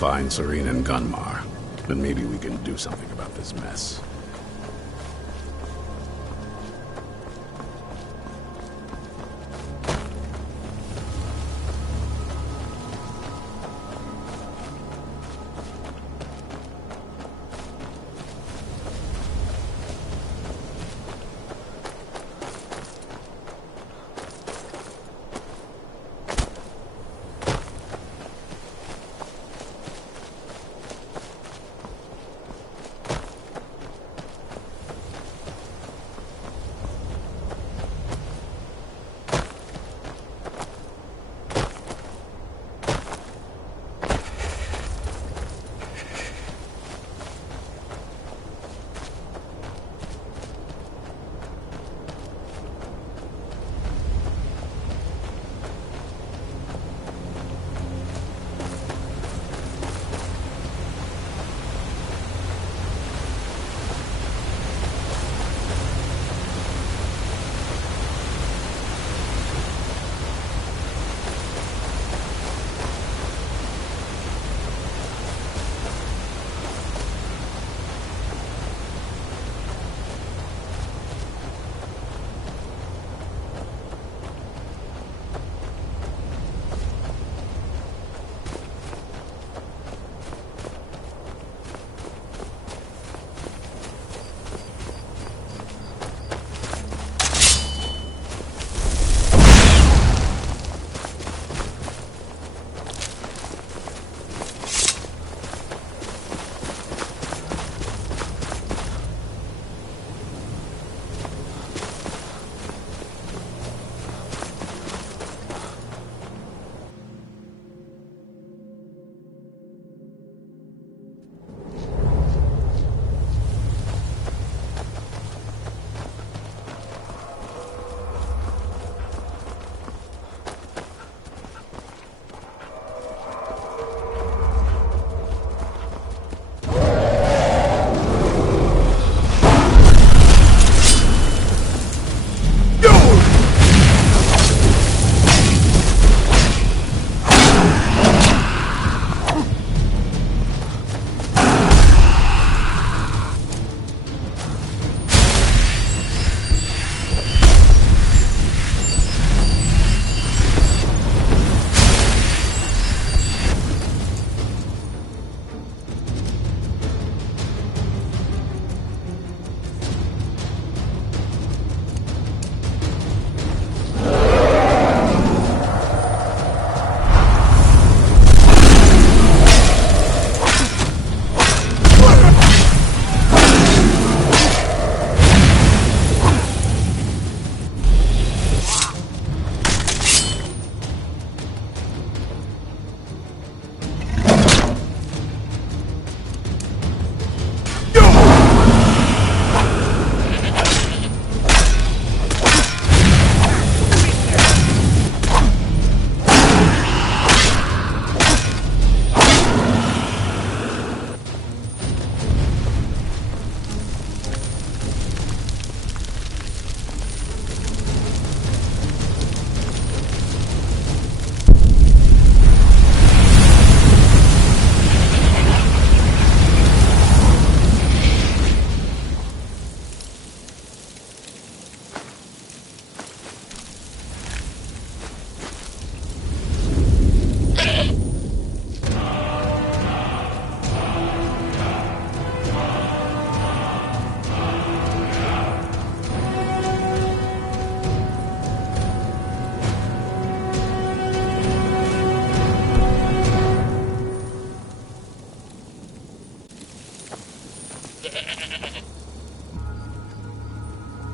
Find Serene and Gunmar. Then maybe we can do something about this mess.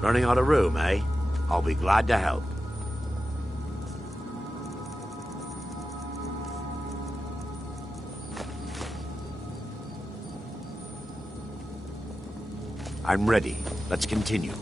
Running out of room, eh? I'll be glad to help. I'm ready. Let's continue.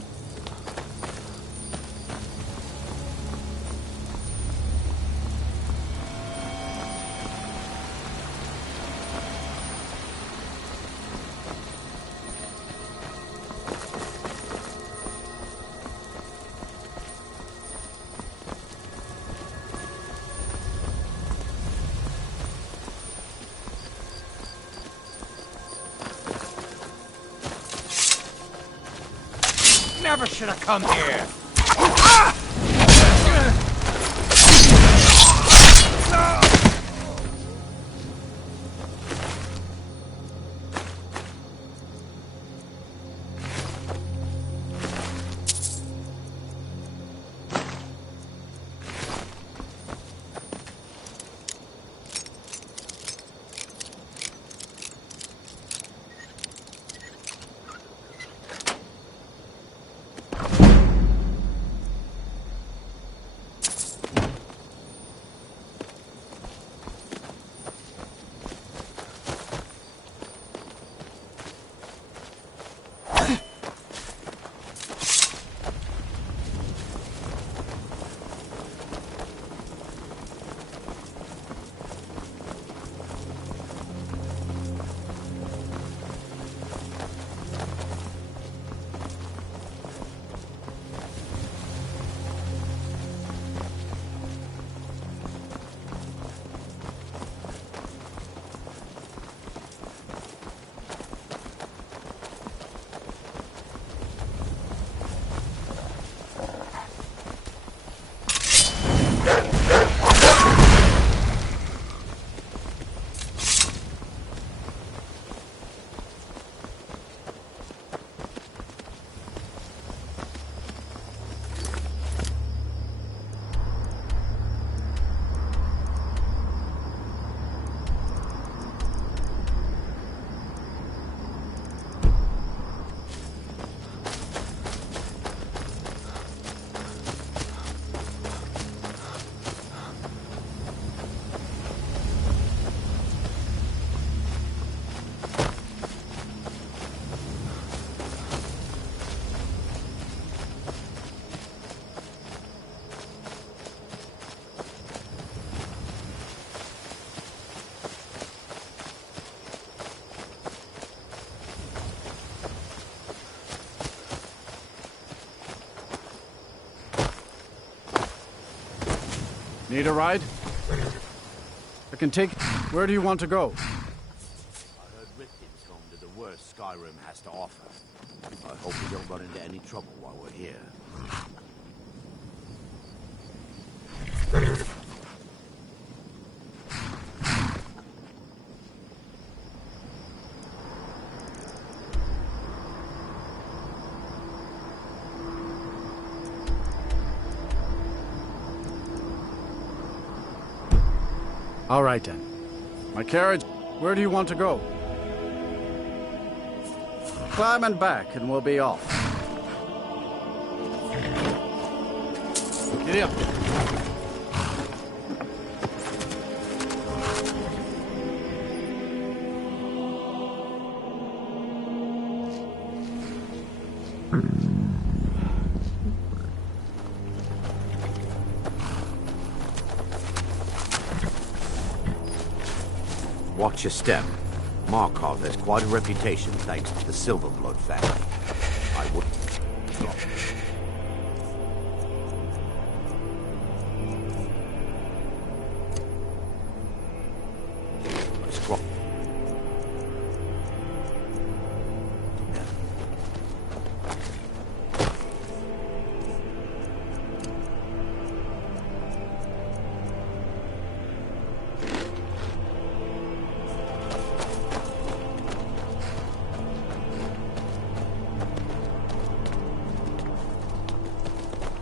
never should have come here. Need a ride? I can take... Where do you want to go? I heard Rifkin's going to the worst Skyrim has to offer. I hope we don't run into any trouble while we're here. All right, then. My carriage... Where do you want to go? Climb and back, and we'll be off. Giddy up. Watch your step. Markov has quite a reputation thanks to the Silverblood family. I would... Scroll.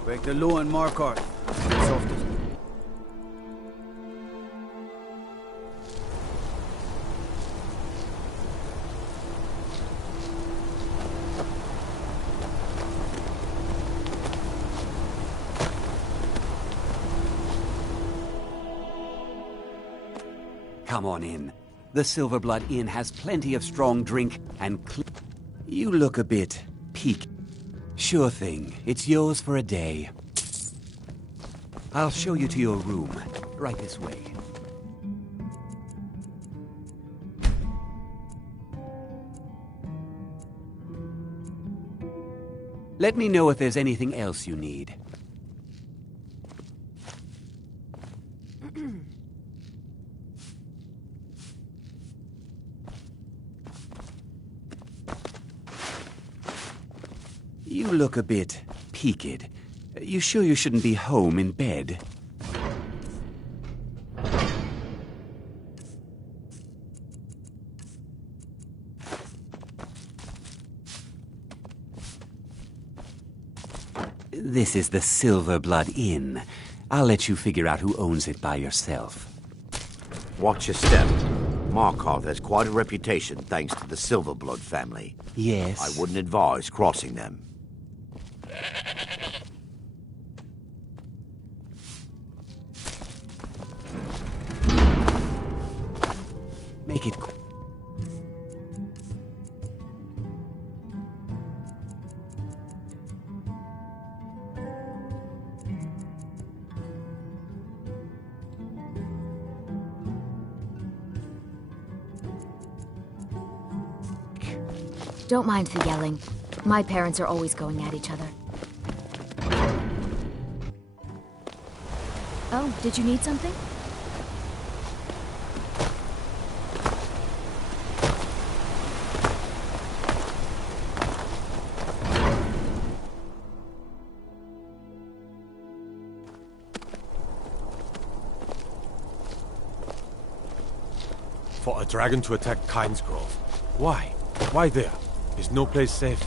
Break the law and Markov. Come on in. The Silverblood Inn has plenty of strong drink and You look a bit peaked. Sure thing. It's yours for a day. I'll show you to your room. Right this way. Let me know if there's anything else you need. You look a bit peaked. You sure you shouldn't be home in bed? This is the Silver Blood Inn. I'll let you figure out who owns it by yourself. Watch your step. Markarth has quite a reputation thanks to the Silverblood family. Yes. I wouldn't advise crossing them. Make it Don't mind the yelling. My parents are always going at each other. Oh, did you need something? For a dragon to attack Kyne's Grove. Why? Why there? Is no place safe?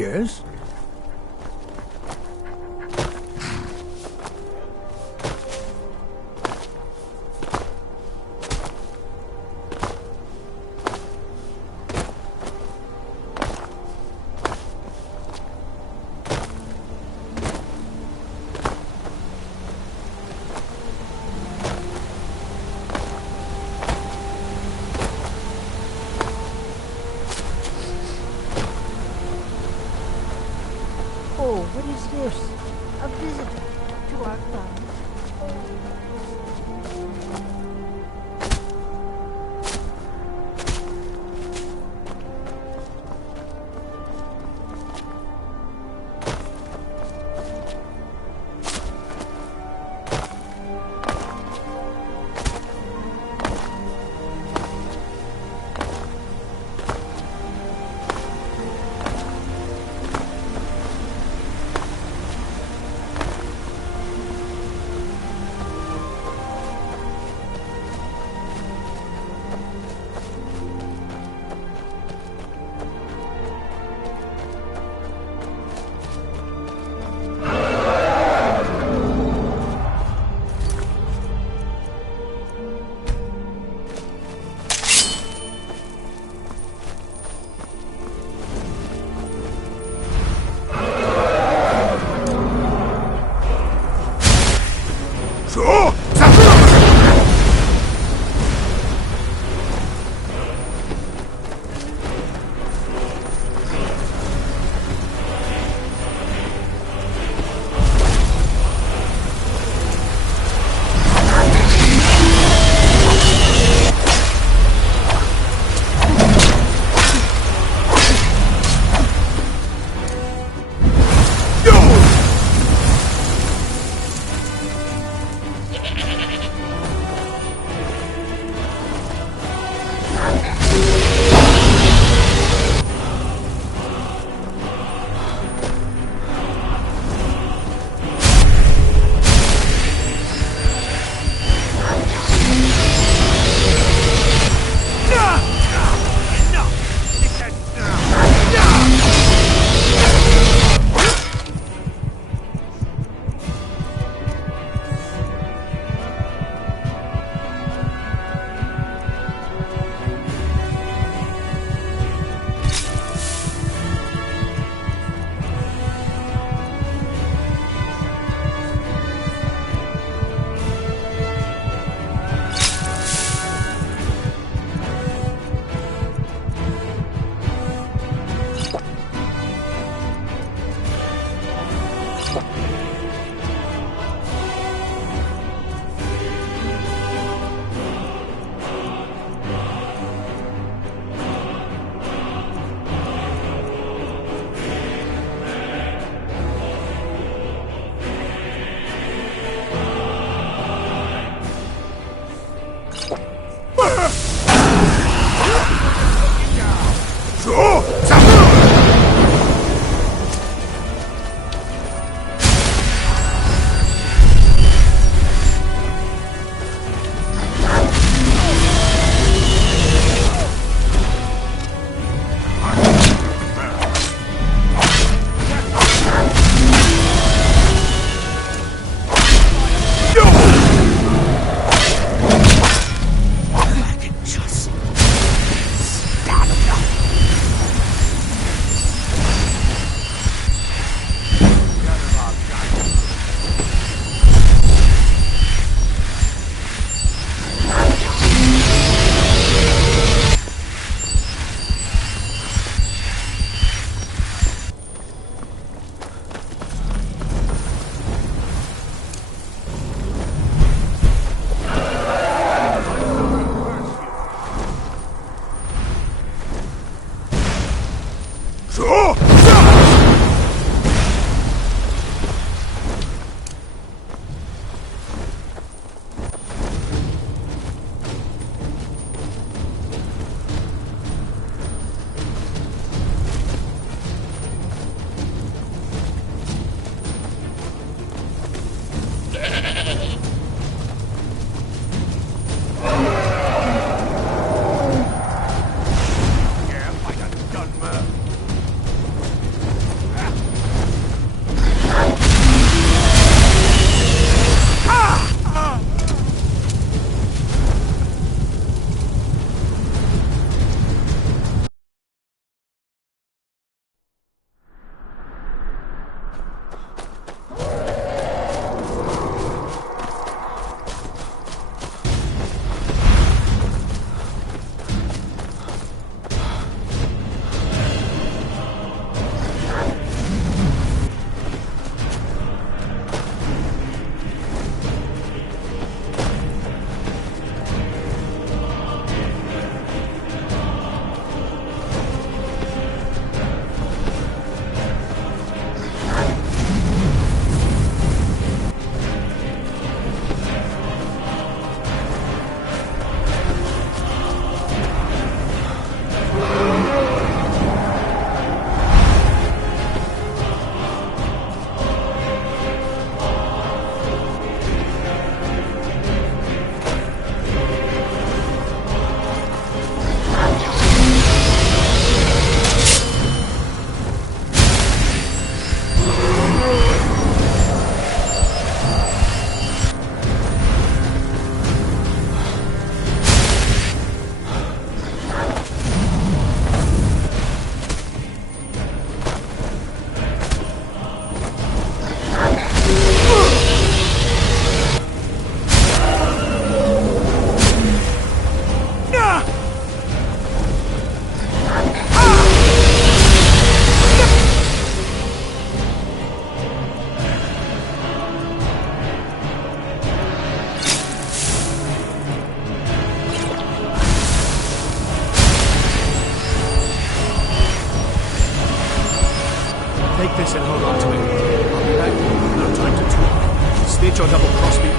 Yes? Oh, what is this? A visitor to our club. Take this and hold on to it. I'll be back. No time to talk. Snitch or double-cross me.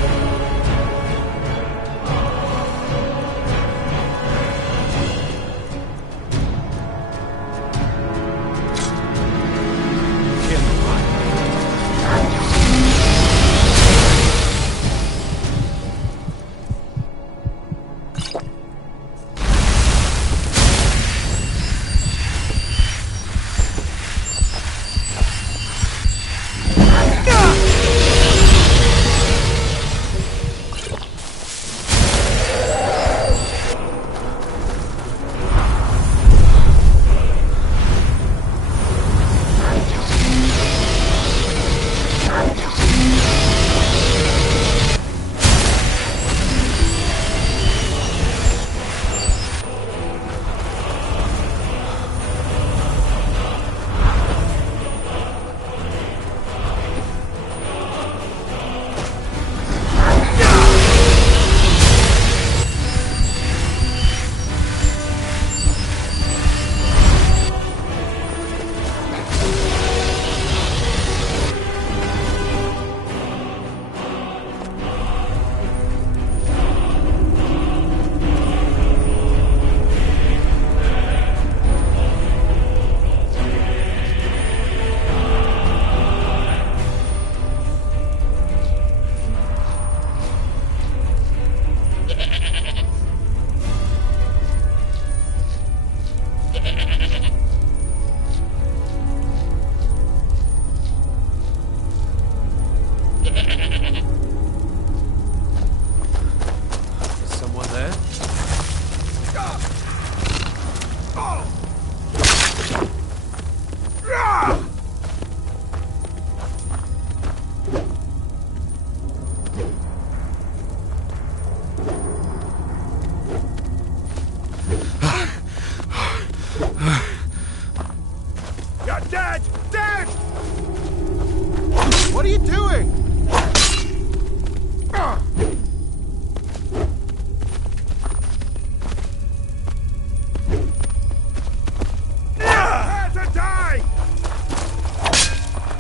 What are you doing?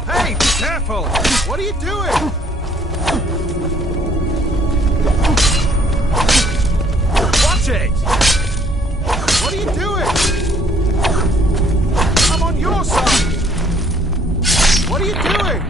Hey, be careful! What are you doing? Watch it! What are you doing? I'm on your side! What are you doing?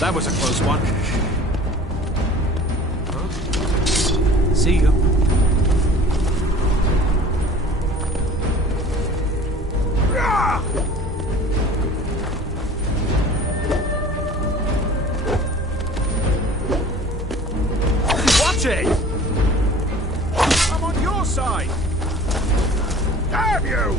That was a close one. Huh? See you. Watch it! I'm on your side! Damn you!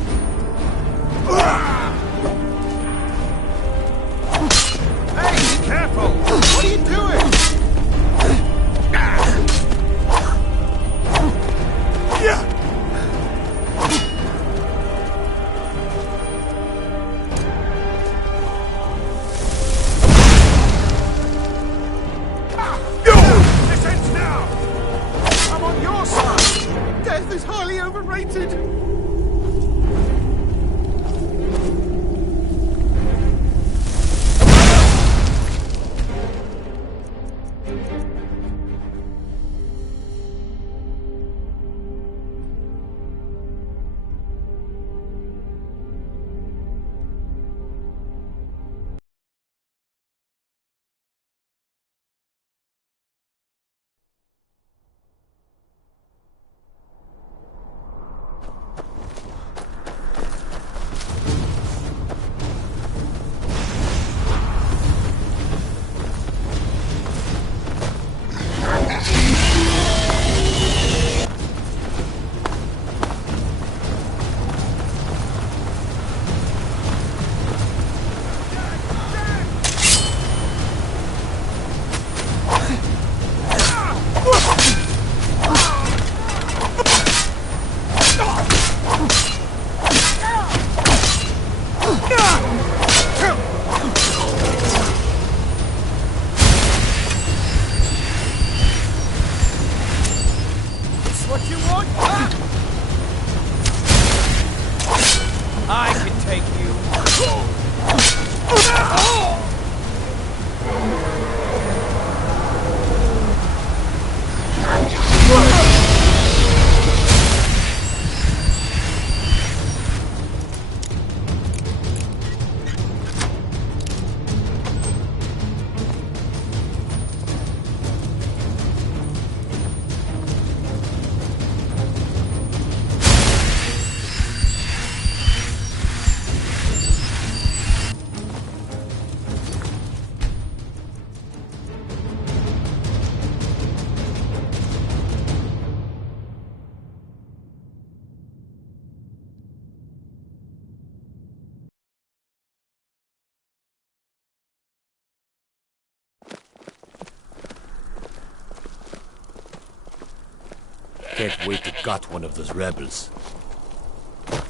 can't wait to gut one of those rebels.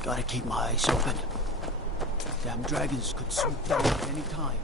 Gotta keep my eyes open. Damn dragons could swoop down at any time.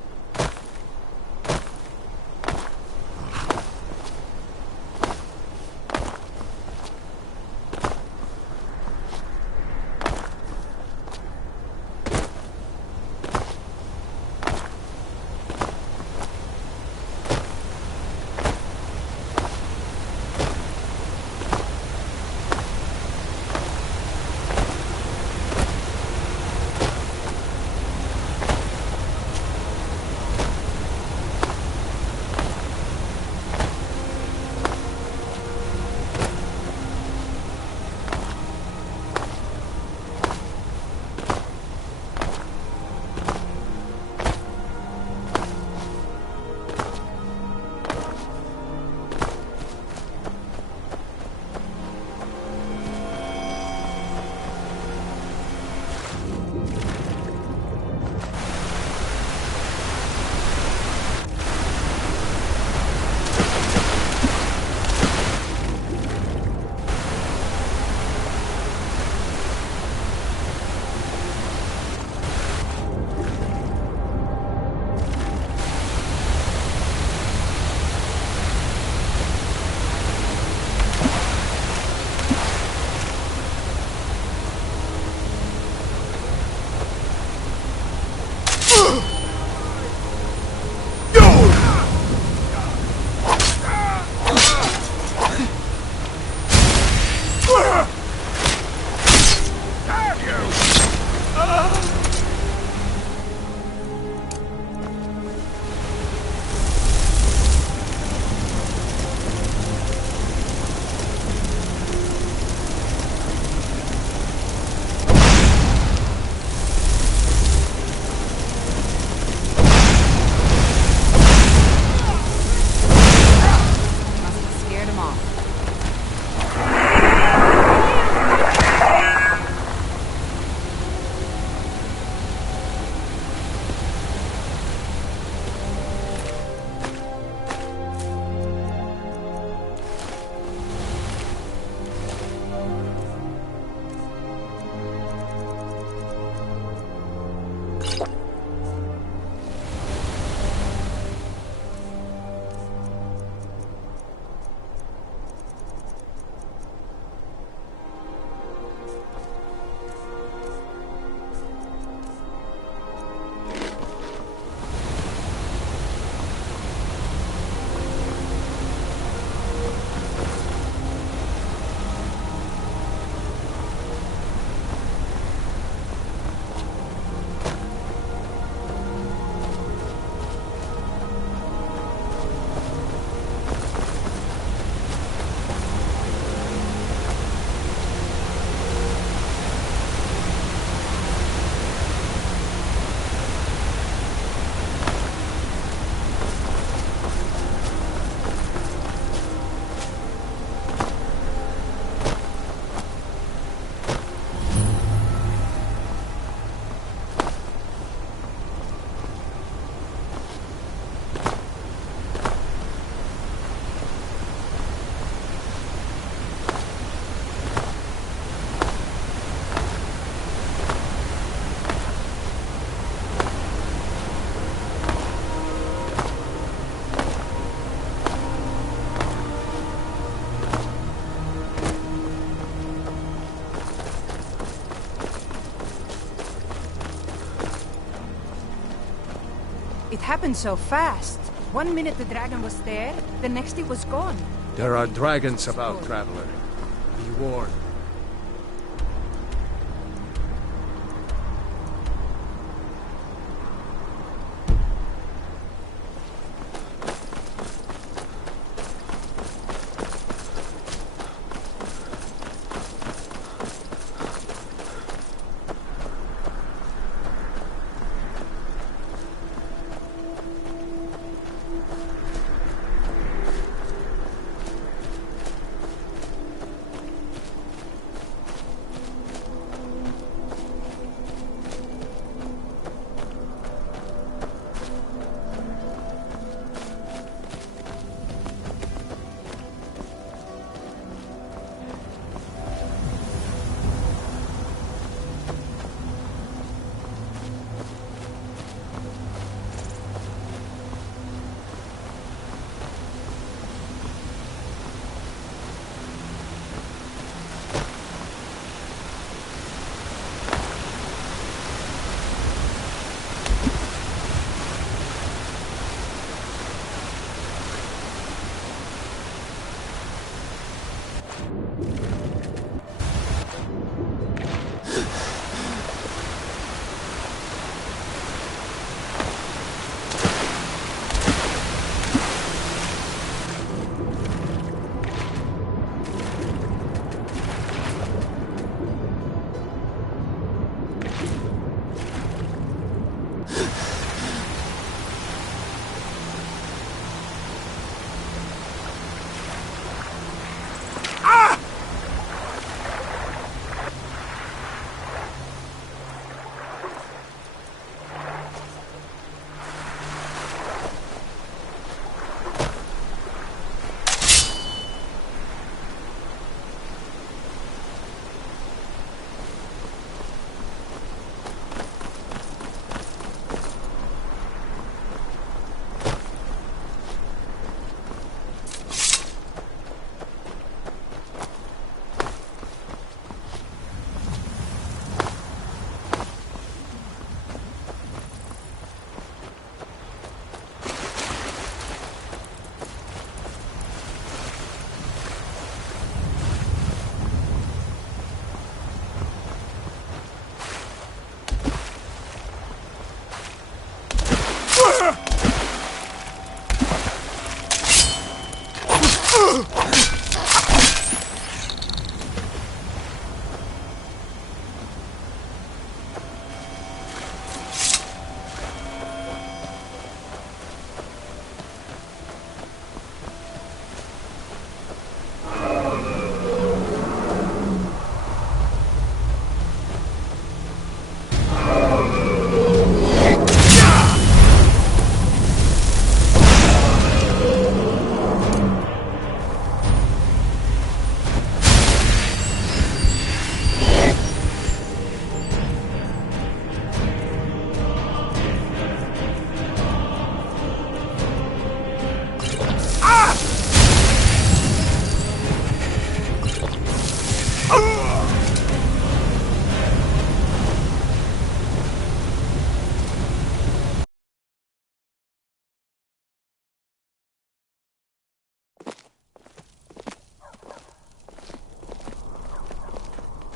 It happened so fast. 1 minute the dragon was there, the next it was gone. There are dragons about, traveler. Be warned.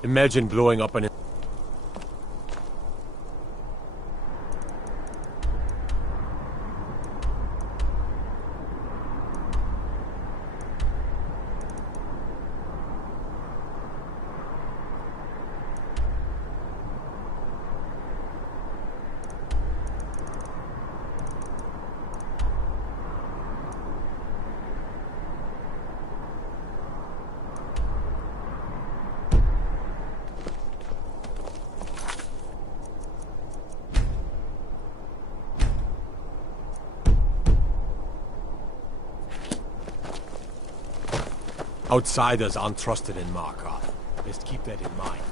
Imagine blowing up an... Outsiders aren't trusted in Markarth. Best keep that in mind.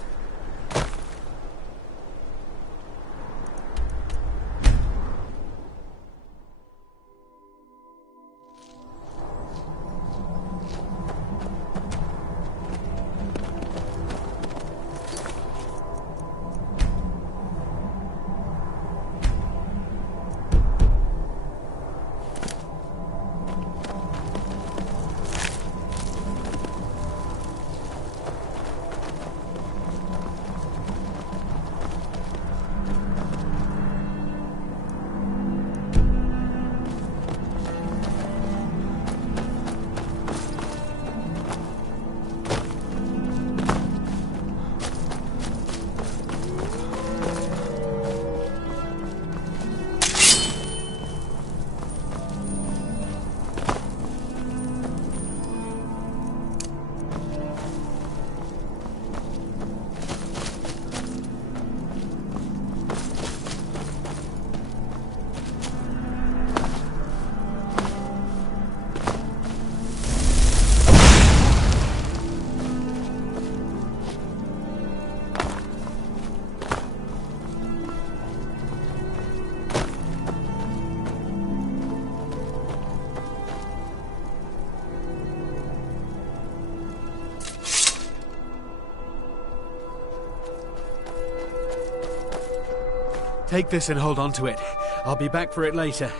Take this and hold on to it. I'll be back for it later.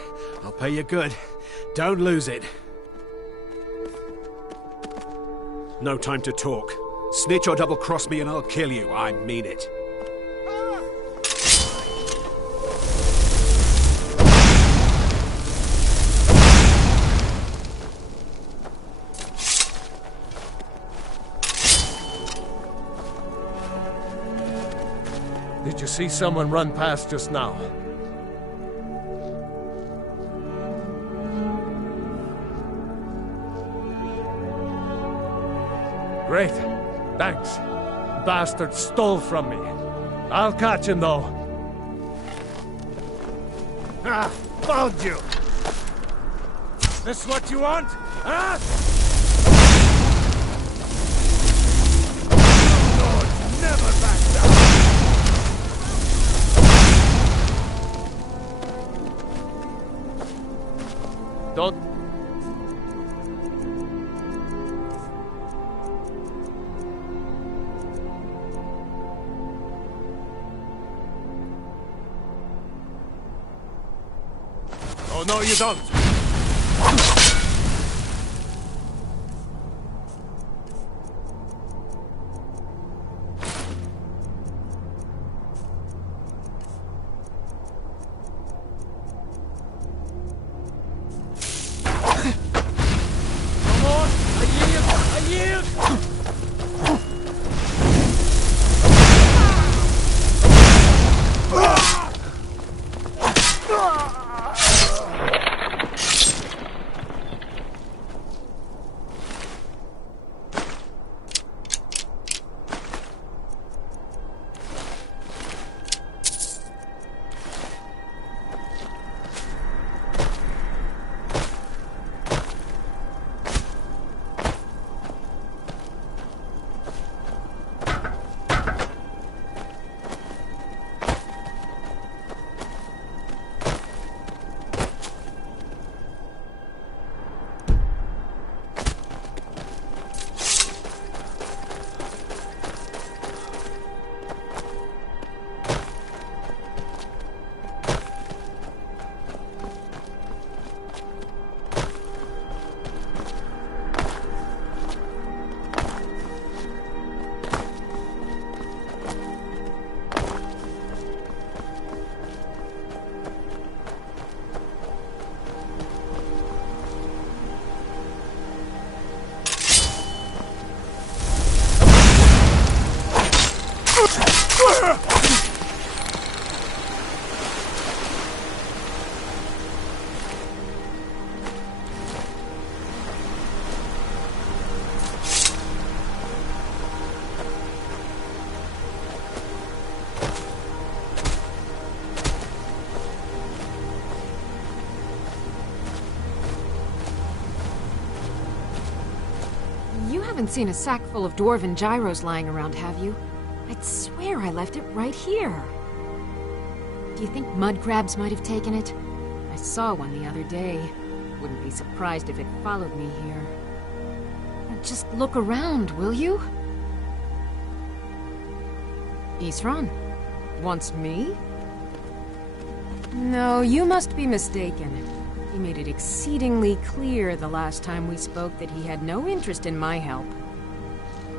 I'll pay you good. Don't lose it. No time to talk. Snitch or double-cross me and I'll kill you. I mean it. Did you see someone run past just now? Great. Thanks. Bastard stole from me. I'll catch him, though. Ah, found you! This what you want? Huh? Lords never back down! Don't... Oh, no, you don't! haven't seen a sack full of dwarven gyros lying around, have you? I'd swear I left it right here. Do you think mud crabs might have taken it? I saw one the other day. Wouldn't be surprised if it followed me here. Just look around, will you? Isran? Wants me? No, you must be mistaken. He made it exceedingly clear the last time we spoke that he had no interest in my help.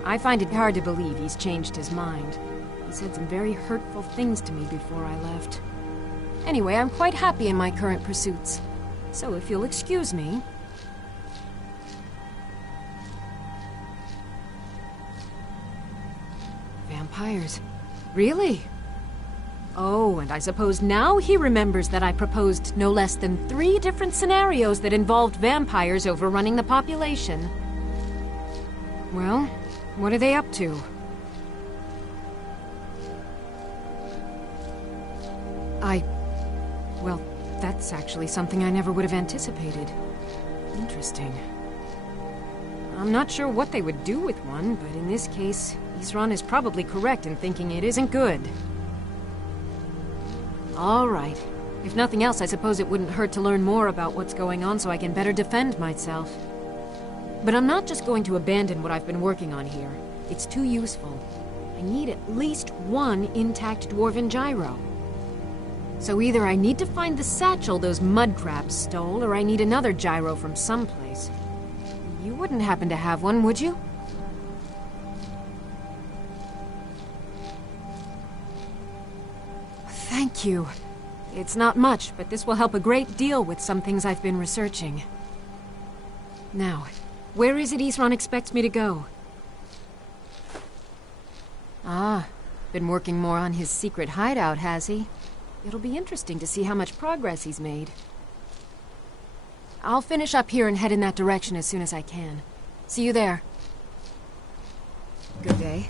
I find it hard to believe he's changed his mind. He said some very hurtful things to me before I left. Anyway, I'm quite happy in my current pursuits. So if you'll excuse me... Vampires. Really? Oh, and I suppose now he remembers that I proposed no less than 3 different scenarios that involved vampires overrunning the population. Well, what are they up to? Well, that's actually something I never would have anticipated. Interesting. I'm not sure what they would do with one, but in this case, Isran is probably correct in thinking it isn't good. All right. If nothing else, I suppose it wouldn't hurt to learn more about what's going on so I can better defend myself. But I'm not just going to abandon what I've been working on here. It's too useful. I need at least 1 intact dwarven gyro. So either I need to find the satchel those mud crabs stole, or I need another gyro from someplace. You wouldn't happen to have one, would you? Thank you. It's not much, but this will help a great deal with some things I've been researching. Now, where is it Isran expects me to go? Ah, been working more on his secret hideout, has he? It'll be interesting to see how much progress he's made. I'll finish up here and head in that direction as soon as I can. See you there. Good day.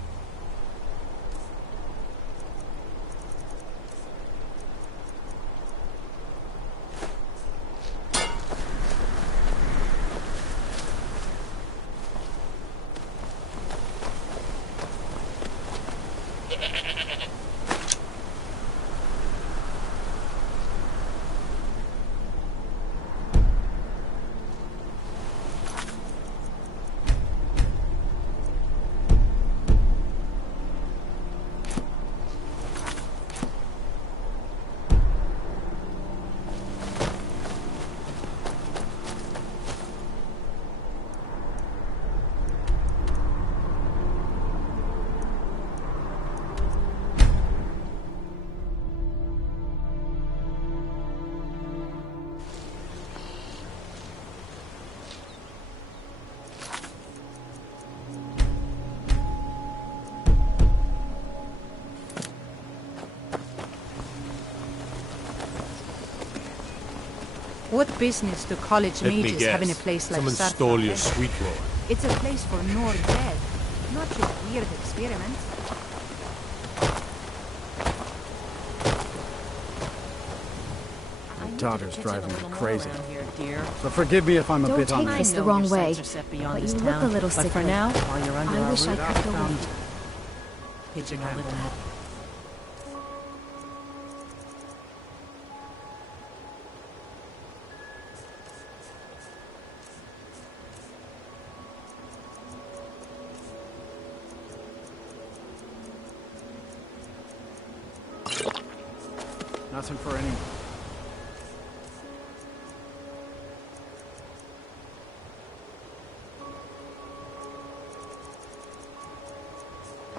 What business do college mages have in a place like Someone Sartha? stole your sweet lord. It's a place for Nord dead, not your weird experiments. My daughter's driving me crazy. But forgive me if I'm a bit Don't on take this the wrong way, but you look a little sickly. For now, while you're under I wish I could go with you. pitching a little more. Nothing for anyone.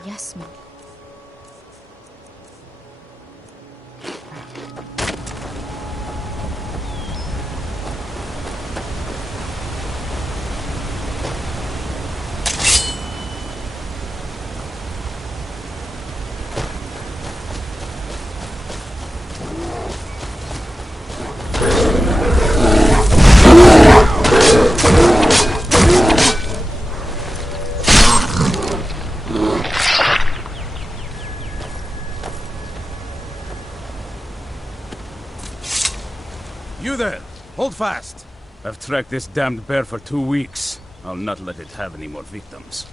Yes, ma'am. You there! Hold fast! I've tracked this damned bear for 2 weeks. I'll not let it have any more victims.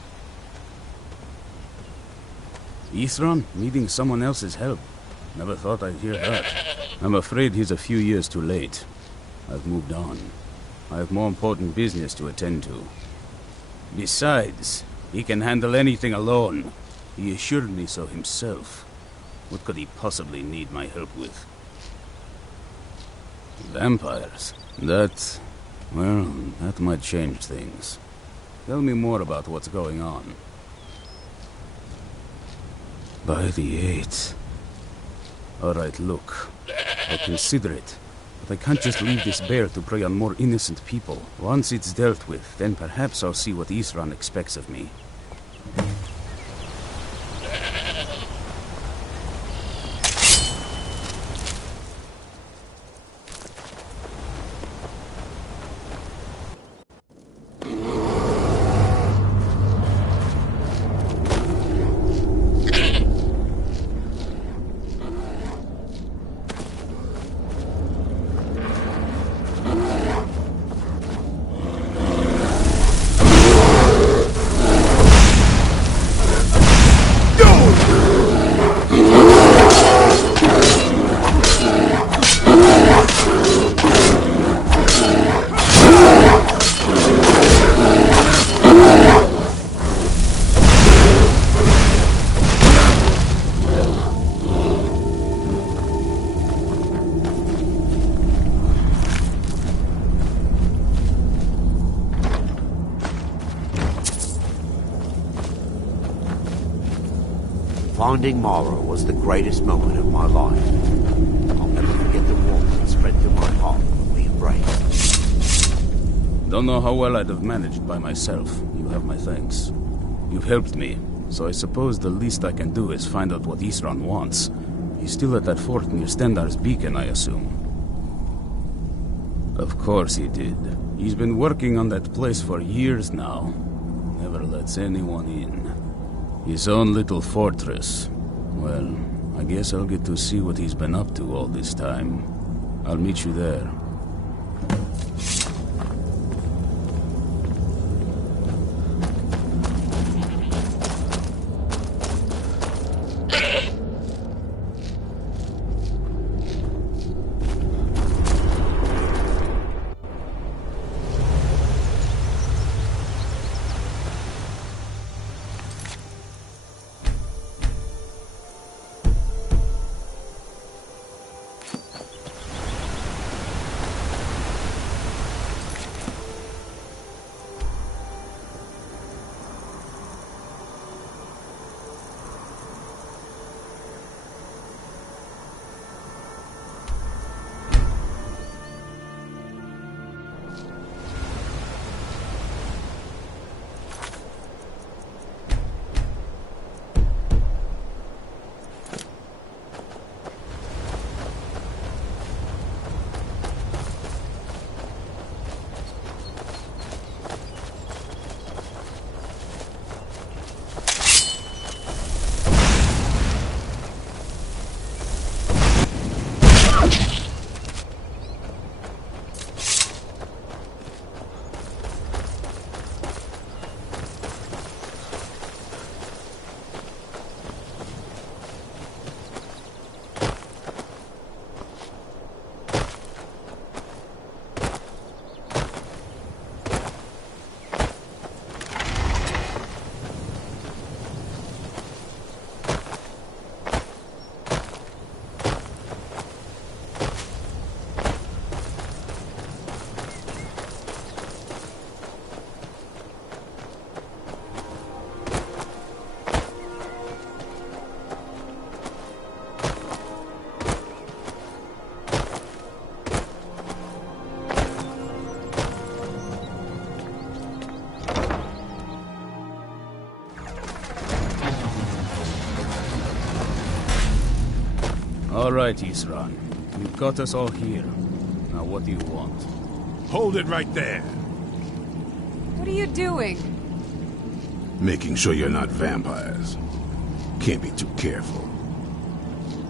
Ithran needing someone else's help. Never thought I'd hear that. I'm afraid he's a few years too late. I've moved on. I have more important business to attend to. Besides, he can handle anything alone. He assured me so himself. What could he possibly need my help with? Vampires? That might change things. Tell me more about what's going on. By the 8th. Alright, look. I'll consider it. But I can't just leave this bear to prey on more innocent people. Once it's dealt with, then perhaps I'll see what Ithran expects of me. Finding Mara was the greatest moment of my life. I'll never forget the warmth that spread through my heart when we embraced. Don't know how well I'd have managed by myself. You have my thanks. You've helped me, so I suppose the least I can do is find out what Ithran wants. He's still at that fort near Stendar's beacon, I assume. Of course he did. He's been working on that place for years now. Never lets anyone in. His own little fortress. Well, I guess I'll get to see what he's been up to all this time. I'll meet you there. All right, Ithran. You've got us all here. Now what do you want? Hold it right there. What are you doing? Making sure you're not vampires. Can't be too careful.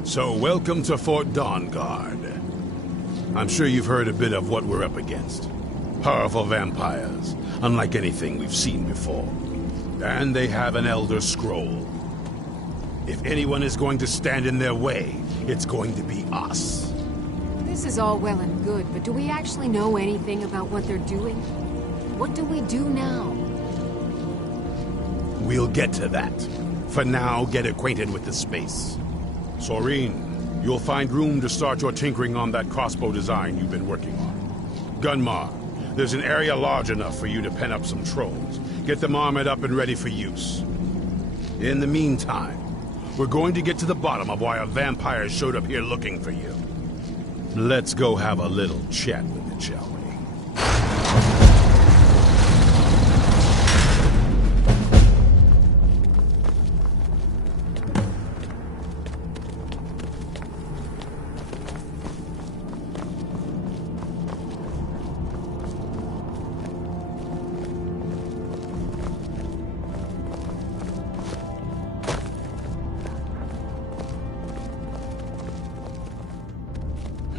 So, welcome to Fort Dawnguard. I'm sure you've heard a bit of what we're up against. Powerful vampires, unlike anything we've seen before. And they have an Elder Scroll. If anyone is going to stand in their way, it's going to be us. This is all well and good, but do we actually know anything about what they're doing? What do we do now? We'll get to that. For now, get acquainted with the space. Soreen, you'll find room to start your tinkering on that crossbow design you've been working on. Gunmar, there's an area large enough for you to pen up some trolls. Get them armored up and ready for use. In the meantime, we're going to get to the bottom of why a vampire showed up here looking for you. Let's go have a little chat with it, shall we?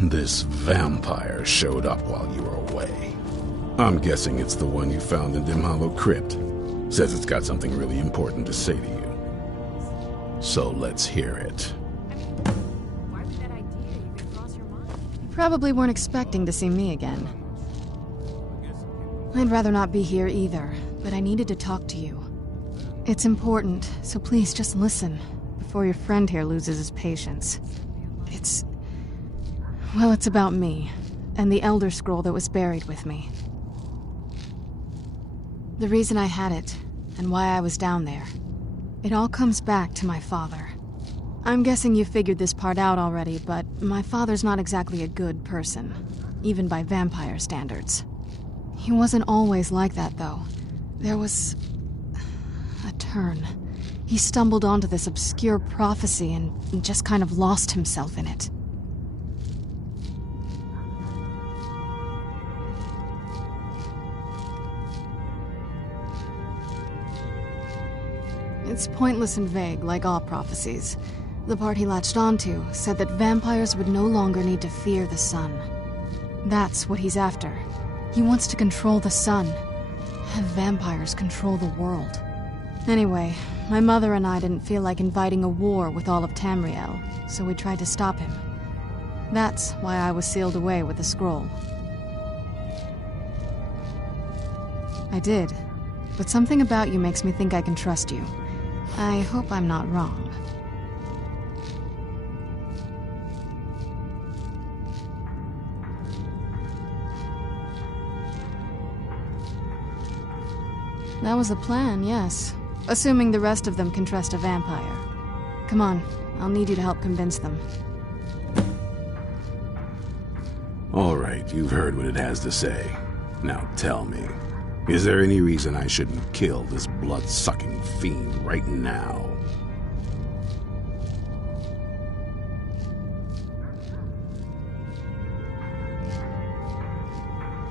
This vampire showed up while you were away. I'm guessing it's the one you found in Dim Hollow Crypt. Says it's got something really important to say to you. So let's hear it. Why would that idea even cross your mind? You probably weren't expecting to see me again. I'd rather not be here either, but I needed to talk to you. It's important, so please just listen, before your friend here loses his patience. Well, it's about me, and the Elder Scroll that was buried with me. The reason I had it, and why I was down there. It all comes back to my father. I'm guessing you figured this part out already, but my father's not exactly a good person, even by vampire standards. He wasn't always like that, though. There was a turn. He stumbled onto this obscure prophecy and just kind of lost himself in it. It's pointless and vague, like all prophecies. The part he latched onto said that vampires would no longer need to fear the sun. That's what he's after. He wants to control the sun. Have vampires control the world. Anyway, my mother and I didn't feel like inviting a war with all of Tamriel, so we tried to stop him. That's why I was sealed away with the scroll. I did, but something about you makes me think I can trust you. I hope I'm not wrong. That was the plan, yes. Assuming the rest of them can trust a vampire. Come on, I'll need you to help convince them. All right, you've heard what it has to say. Now tell me, is there any reason I shouldn't kill this blood-sucking fiend right now?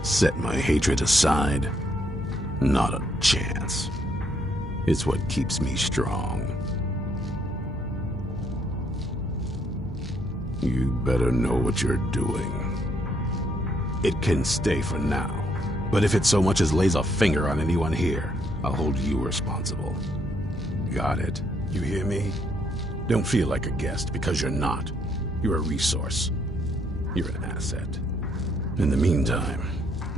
Set my hatred aside? Not a chance. It's what keeps me strong. You better know what you're doing. It can stay for now. But if it so much as lays a finger on anyone here, I'll hold you responsible. Got it? You hear me? Don't feel like a guest, because you're not. You're a resource. You're an asset. In the meantime,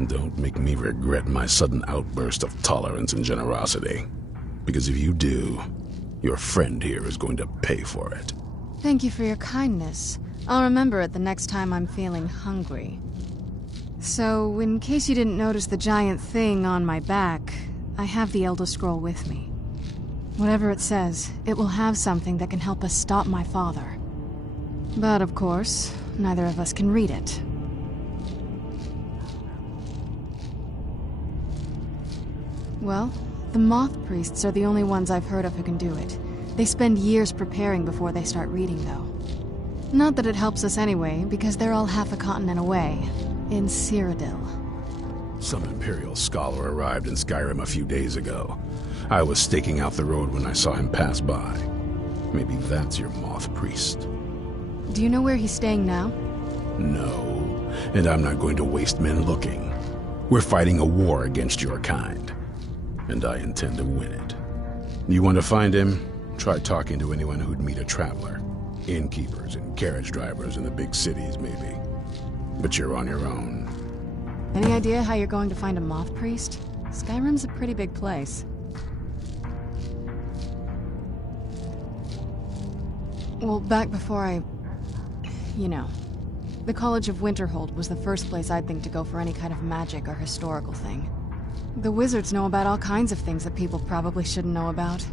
don't make me regret my sudden outburst of tolerance and generosity. Because if you do, your friend here is going to pay for it. Thank you for your kindness. I'll remember it the next time I'm feeling hungry. So, in case you didn't notice the giant thing on my back, I have the Elder Scroll with me. Whatever it says, it will have something that can help us stop my father. But of course, neither of us can read it. Well, the Moth Priests are the only ones I've heard of who can do it. They spend years preparing before they start reading, though. Not that it helps us anyway, because they're all half a continent away. In Cyrodiil. Some Imperial scholar arrived in Skyrim a few days ago. I was staking out the road when I saw him pass by. Maybe that's your Moth Priest. Do you know where he's staying now? No, and I'm not going to waste men looking. We're fighting a war against your kind, and I intend to win it. You want to find him? Try talking to anyone who'd meet a traveler. Innkeepers and carriage drivers in the big cities, maybe. But you're on your own. Any idea how you're going to find a moth priest? Skyrim's a pretty big place. Well, back before you know. The College of Winterhold was the first place I'd think to go for any kind of magic or historical thing. The wizards know about all kinds of things that people probably shouldn't know about.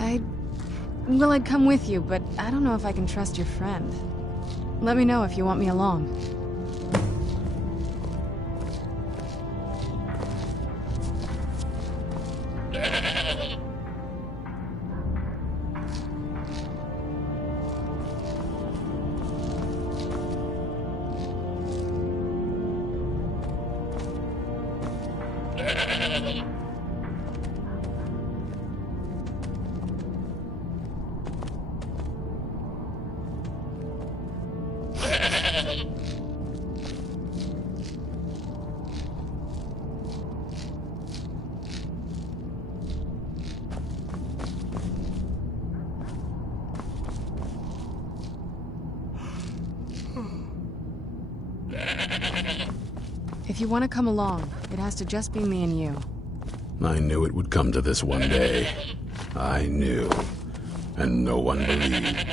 I'd come with you, but I don't know if I can trust your friend. Let me know if you want me along. If you want to come along, it has to just be me and you. I knew it would come to this one day. I knew. And no one believed.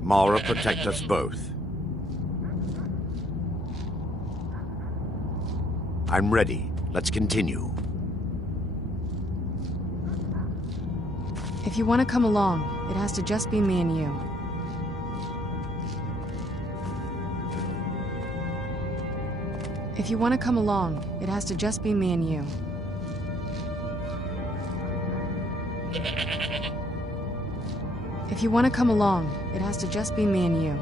Mara, protect us both. I'm ready. Let's continue. If you want to come along, it has to just be me and you. If you want to come along, it has to just be me and you. If you want to come along, it has to just be me and you.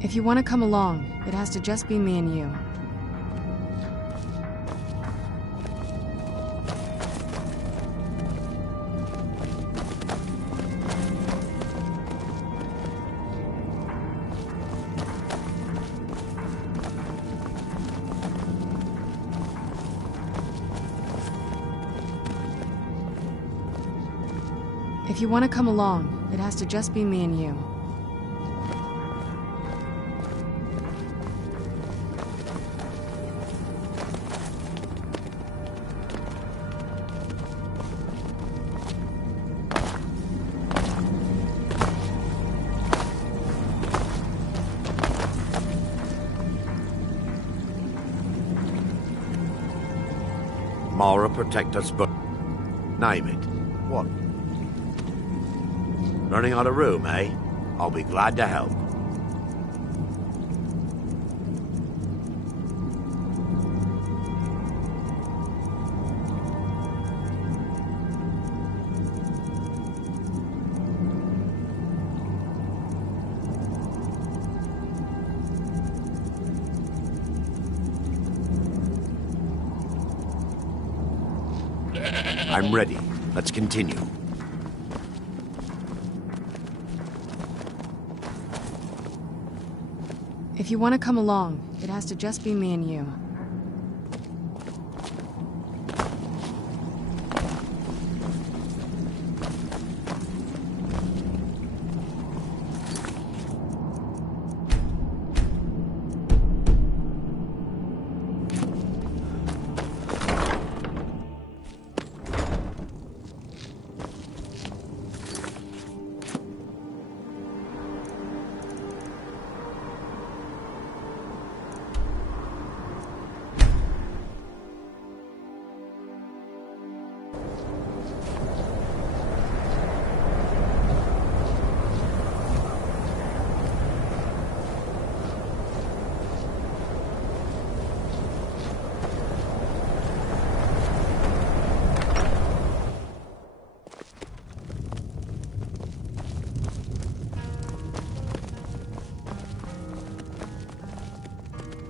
If you want to come along, it has to just be me and you. If you want to come along, it has to just be me and you. Mara, protect us both. Name it. What? Running out of room, eh? I'll be glad to help. I'm ready. Let's continue. If you want to come along, it has to just be me and you.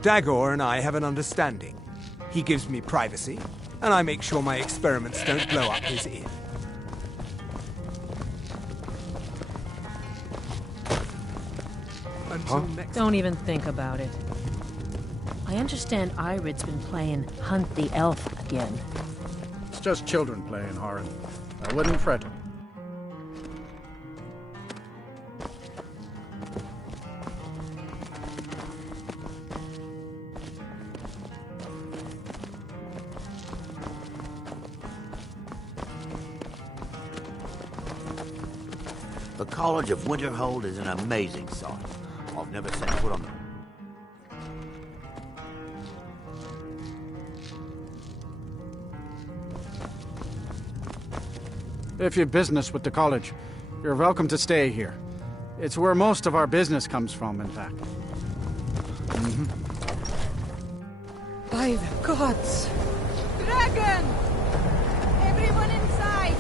Dagor and I have an understanding. He gives me privacy, and I make sure my experiments don't blow up his inn. Until next Don't even think about it. I understand Irid's been playing Hunt the Elf again. It's just children playing, Horan. I wouldn't fret. The College of Winterhold is an amazing sight. I've never set foot on If you've business with the college, you're welcome to stay here. It's where most of our business comes from, in fact. By the gods! Dragon! Everyone inside!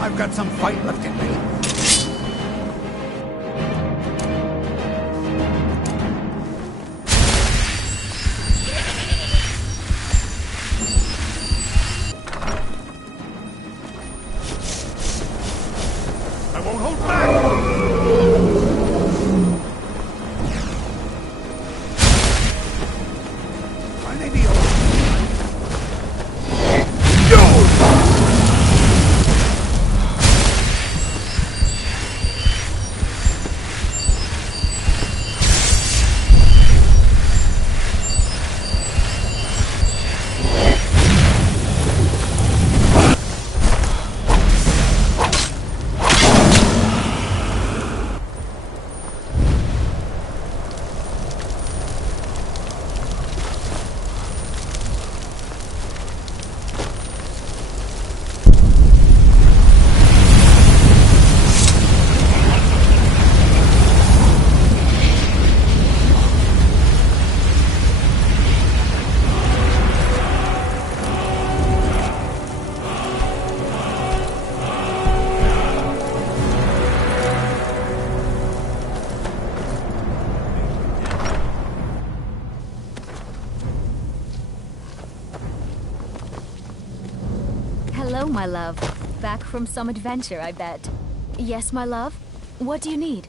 I've got some fight left in me. I won't hold back! I may be old. Hello, my love. Back from some adventure, I bet. Yes, my love? What do you need?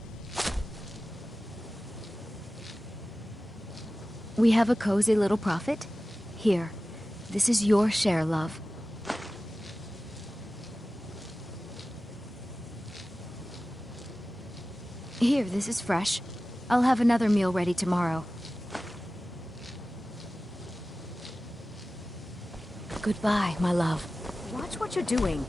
We have a cozy little profit. Here, this is your share, love. Here, this is fresh. I'll have another meal ready tomorrow. Goodbye, my love. Watch what you're doing.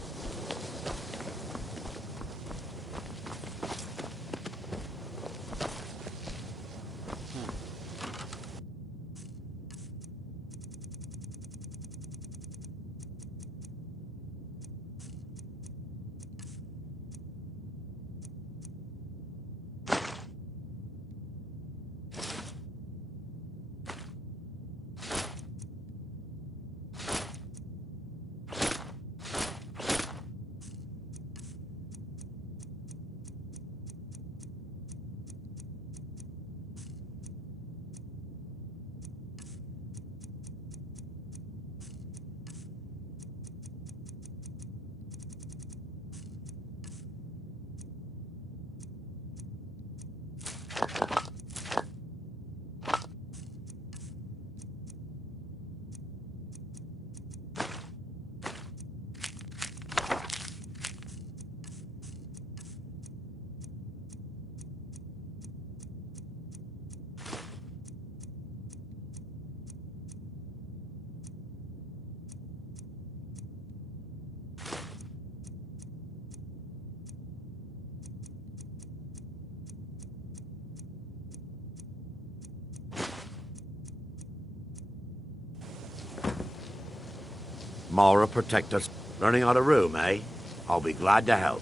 Mara, protect us. Running out of room, eh? I'll be glad to help.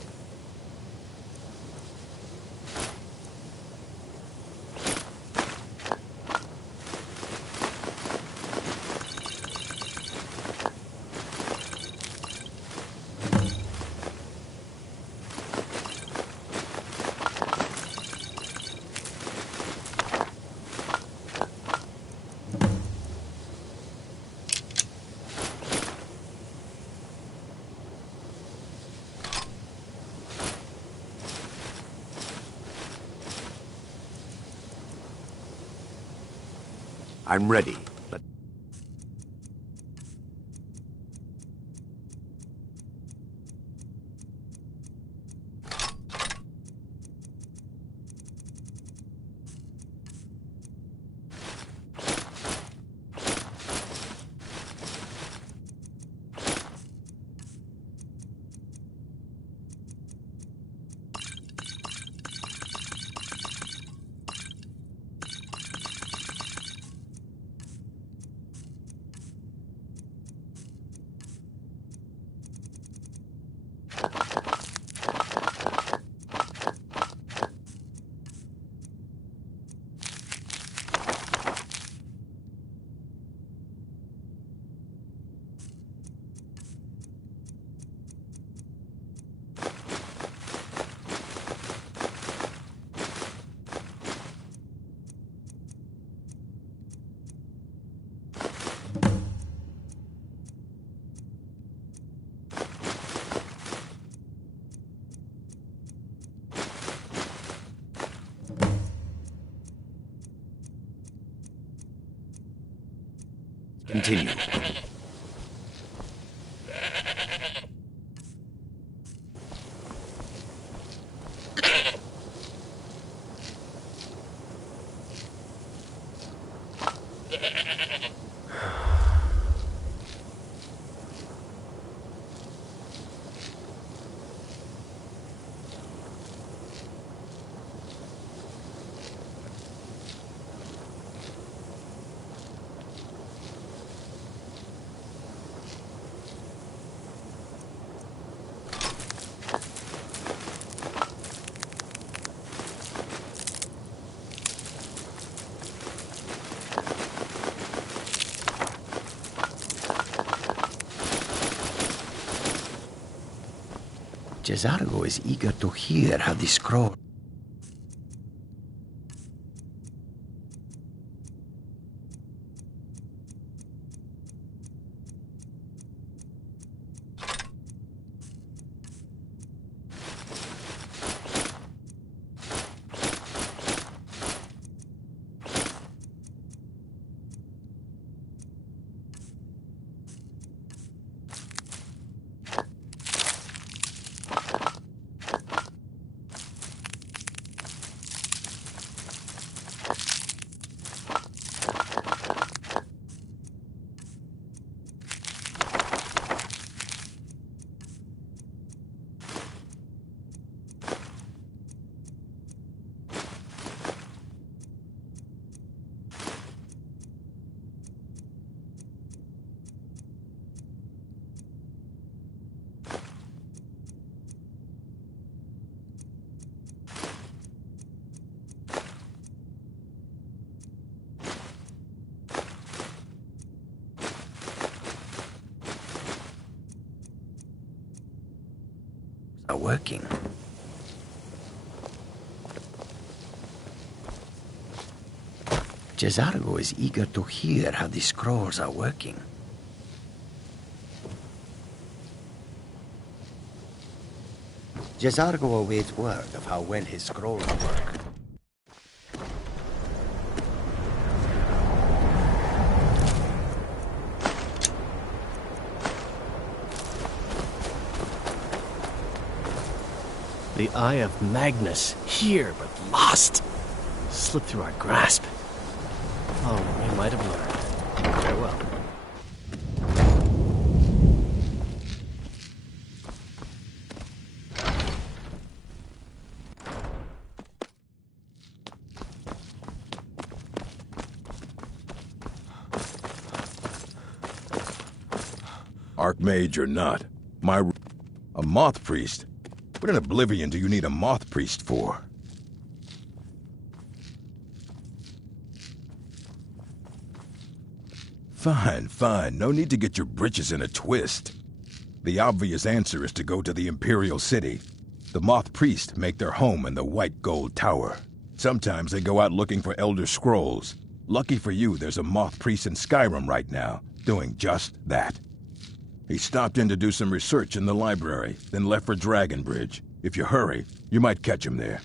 I'm ready. Continue. Cesargo is eager to hear how the scroll... are working. Cesargo is eager to hear how the scrolls are working. Cesargo awaits word of how well his scrolls work. The Eye of Magnus, here but lost. Slipped through our grasp. Oh, we might have learned. Farewell. Archmage or not, a moth priest? What in Oblivion do you need a moth priest for? Fine. No need to get your britches in a twist. The obvious answer is to go to the Imperial City. The moth priests make their home in the White Gold Tower. Sometimes they go out looking for Elder Scrolls. Lucky for you, there's a moth priest in Skyrim right now, doing just that. He stopped in to do some research in the library, then left for Dragonbridge. If you hurry, you might catch him there.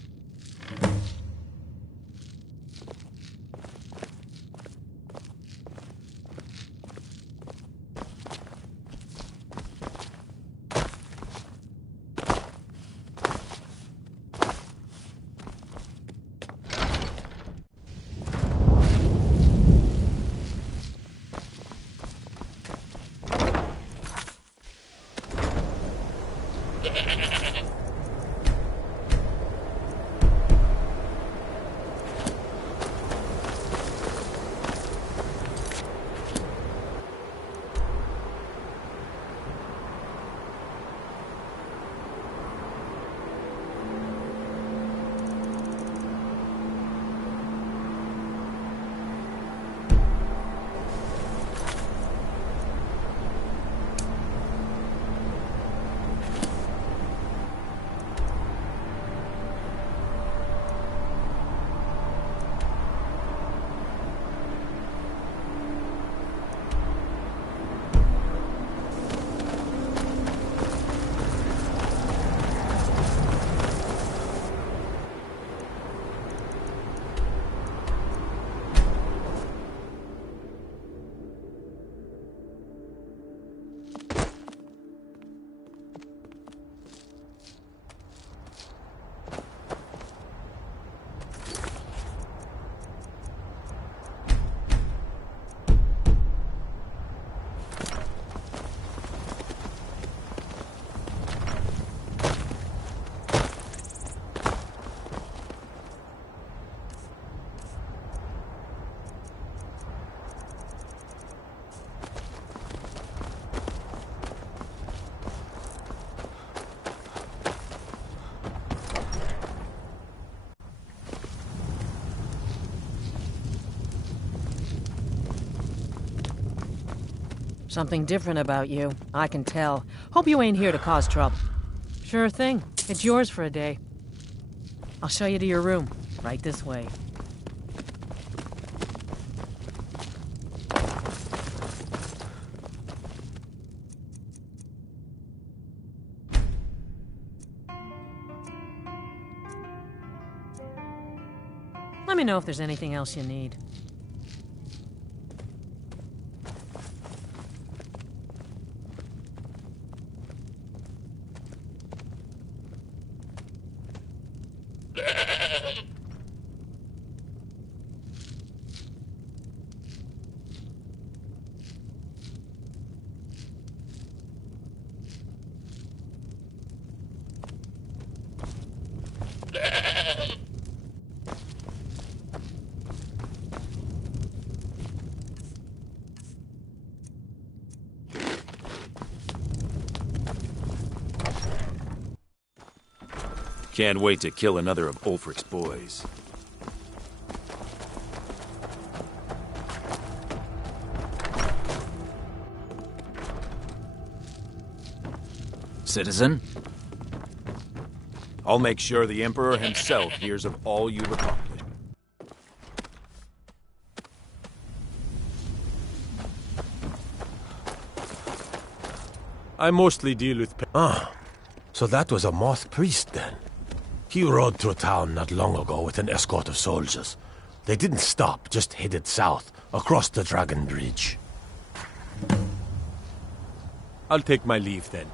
Something different about you, I can tell. Hope you ain't here to cause trouble. Sure thing. It's yours for a day. I'll show you to your room. Right this way. Let me know if there's anything else you need. Can't wait to kill another of Ulfric's boys. Citizen? I'll make sure the Emperor himself hears of all you've accomplished. I mostly deal with... so that was a moth priest then. He rode through town not long ago with an escort of soldiers. They didn't stop, just headed south, across the Dragon Bridge. I'll take my leave then.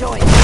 enjoy it.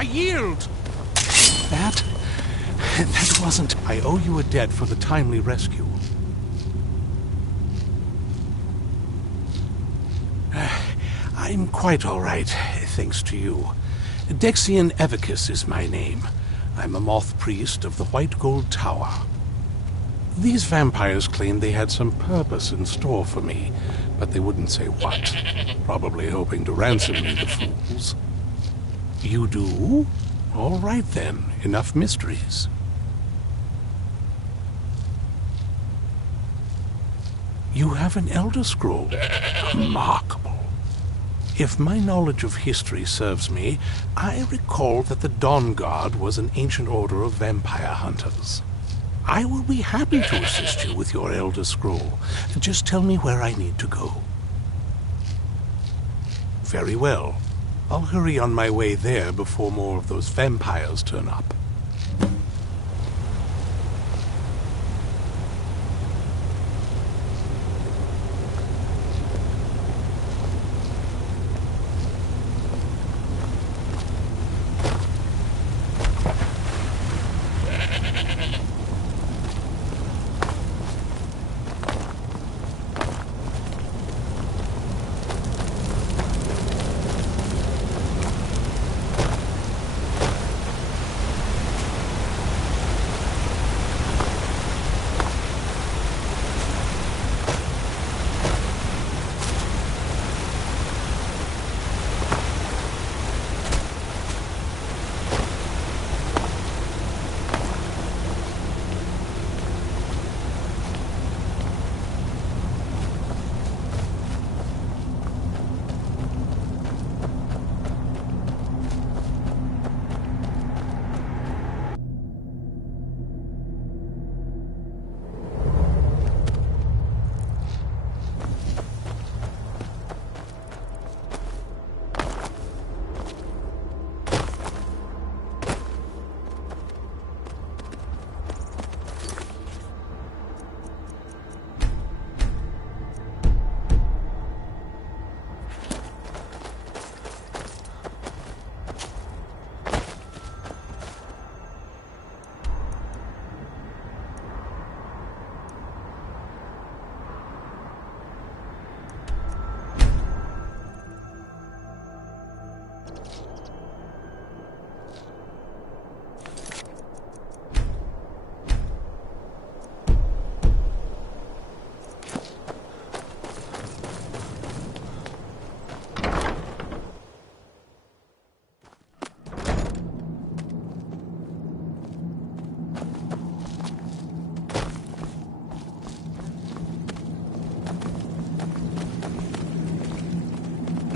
I yield! That wasn't... I owe you a debt for the timely rescue. I'm quite all right, thanks to you. Dexian Evicus is my name. I'm a moth priest of the White Gold Tower. These vampires claimed they had some purpose in store for me, but they wouldn't say what. Probably hoping to ransom me, the fools. You do? All right then, enough mysteries. You have an Elder Scroll. Remarkable. If my knowledge of history serves me, I recall that the Dawn Guard was an ancient order of vampire hunters. I will be happy to assist you with your Elder Scroll. Just tell me where I need to go. Very well. I'll hurry on my way there before more of those vampires turn up.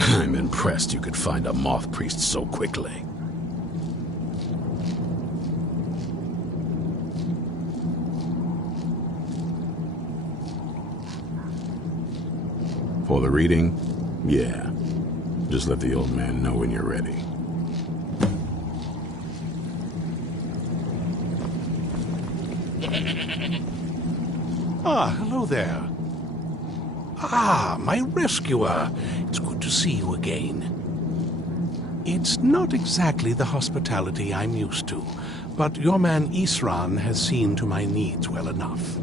I'm impressed you could find a moth priest so quickly. For the reading? Yeah. Just let the old man know when you're ready. Ah, hello there. Ah, my rescuer. It's good to see you again. It's not exactly the hospitality I'm used to, but your man Isran has seen to my needs well enough.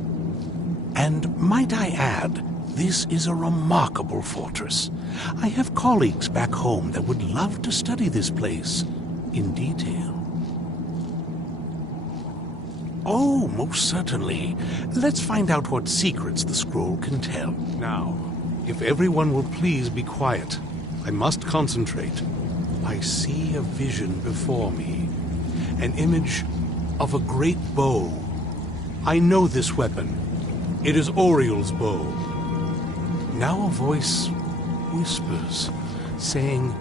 And might I add, this is a remarkable fortress. I have colleagues back home that would love to study this place in detail. Oh, most certainly. Let's find out what secrets the scroll can tell. Now, if everyone will please be quiet, I must concentrate. I see a vision before me. An image of a great bow. I know this weapon. It is Oriel's bow. Now a voice whispers, saying,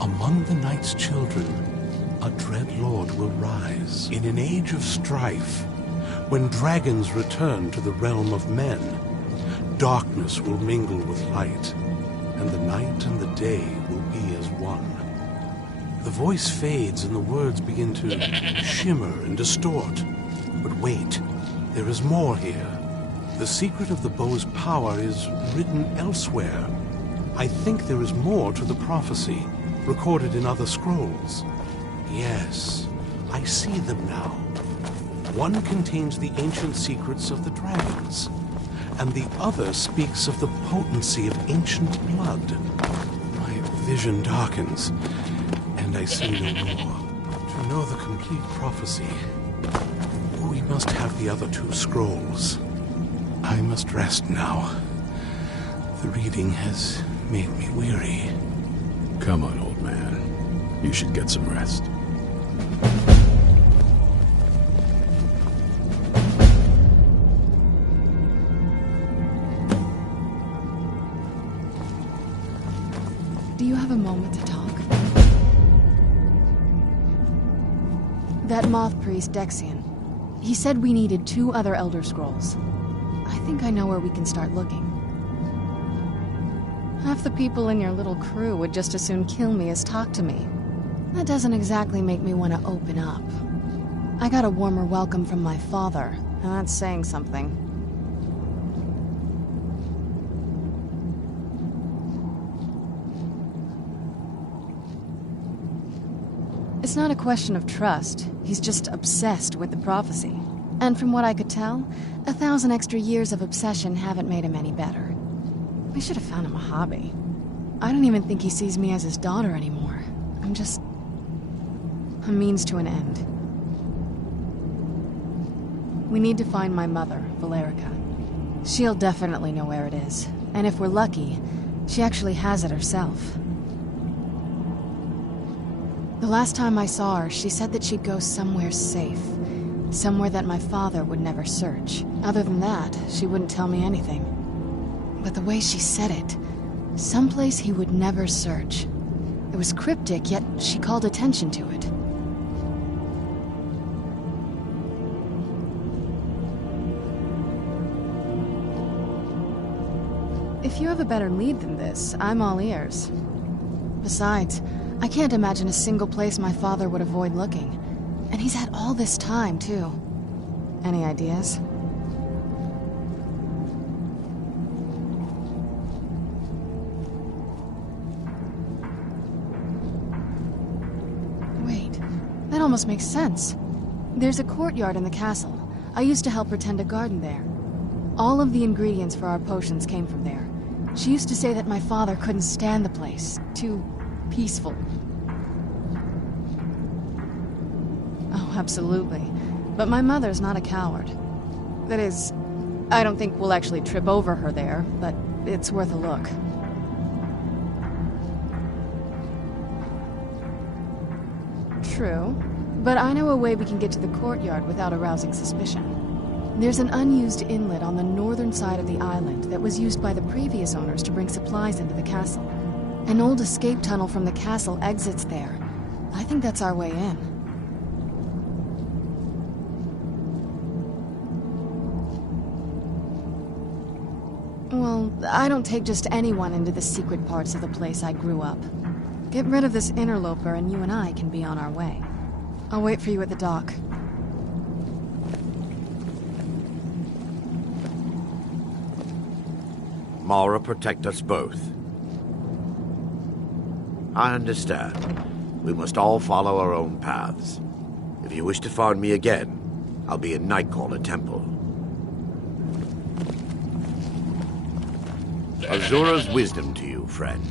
"Among the night's children, a dread lord will rise. In an age of strife, when dragons return to the realm of men, darkness will mingle with light, and the night and the day will be as one." The voice fades and the words begin to shimmer and distort. But wait, there is more here. The secret of the bow's power is written elsewhere. I think there is more to the prophecy, recorded in other scrolls. Yes, I see them now. One contains the ancient secrets of the dragons, and the other speaks of the potency of ancient blood. My vision darkens, and I see no more. To know the complete prophecy, we must have the other two scrolls. I must rest now. The reading has made me weary. Come on, old man. You should get some rest. Do you have a moment to talk? That moth priest, Dexian, he said we needed 2 other Elder Scrolls. I think I know where we can start looking. Half the people in your little crew would just as soon kill me as talk to me. That doesn't exactly make me want to open up. I got a warmer welcome from my father, and that's saying something. It's not a question of trust. He's just obsessed with the prophecy. And from what I could tell, 1,000 extra years of obsession haven't made him any better. We should have found him a hobby. I don't even think he sees me as his daughter anymore. I'm just a means to an end. We need to find my mother, Valerica. She'll definitely know where it is. And if we're lucky, she actually has it herself. The last time I saw her, she said that she'd go somewhere safe. Somewhere that my father would never search. Other than that, she wouldn't tell me anything. But the way she said it, someplace he would never search. It was cryptic, yet she called attention to it. If you have a better lead than this, I'm all ears. Besides, I can't imagine a single place my father would avoid looking. And he's had all this time, too. Any ideas? Wait, that almost makes sense. There's a courtyard in the castle. I used to help her tend a garden there. All of the ingredients for our potions came from there. She used to say that my father couldn't stand the place. Too peaceful. Oh, absolutely. But my mother's not a coward. That is, I don't think we'll actually trip over her there, but it's worth a look. True, but I know a way we can get to the courtyard without arousing suspicion. There's an unused inlet on the northern side of the island that was used by the previous owners to bring supplies into the castle. An old escape tunnel from the castle exits there. I think that's our way in. Well, I don't take just anyone into the secret parts of the place I grew up. Get rid of this interloper and you and I can be on our way. I'll wait for you at the dock. Mara, protect us both. I understand. We must all follow our own paths. If you wish to find me again, I'll be in Nightcaller Temple. Azura's wisdom to you, friend.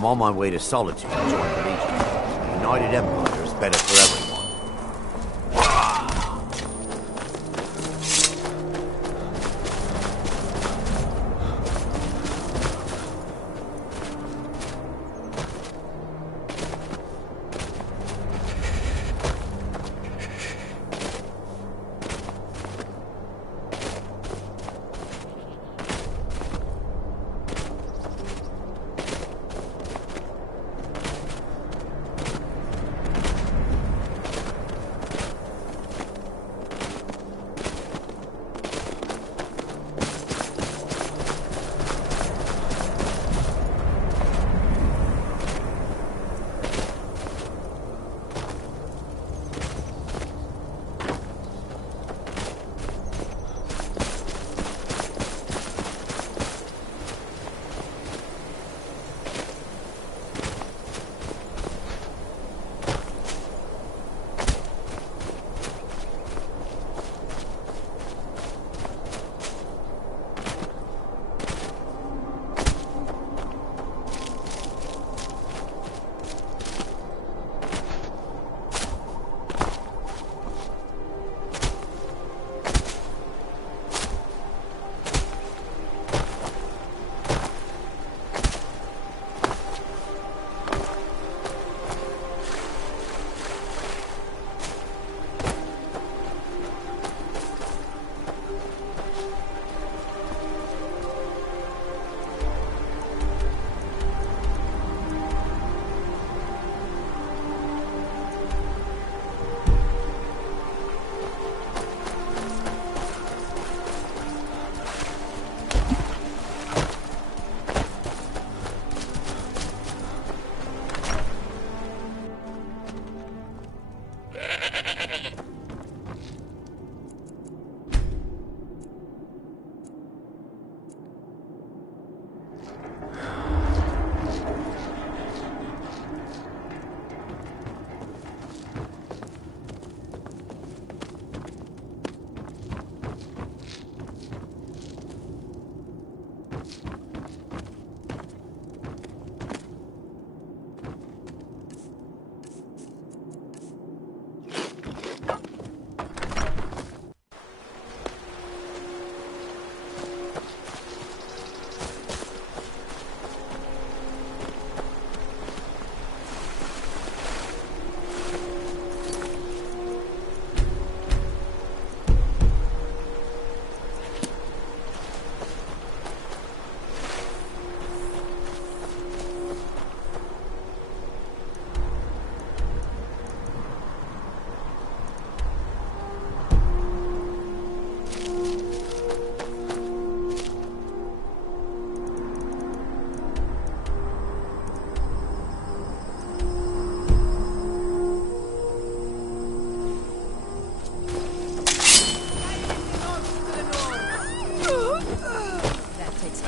I'm on my way to Solitude to join the Legion. The United Empire is better for everyone.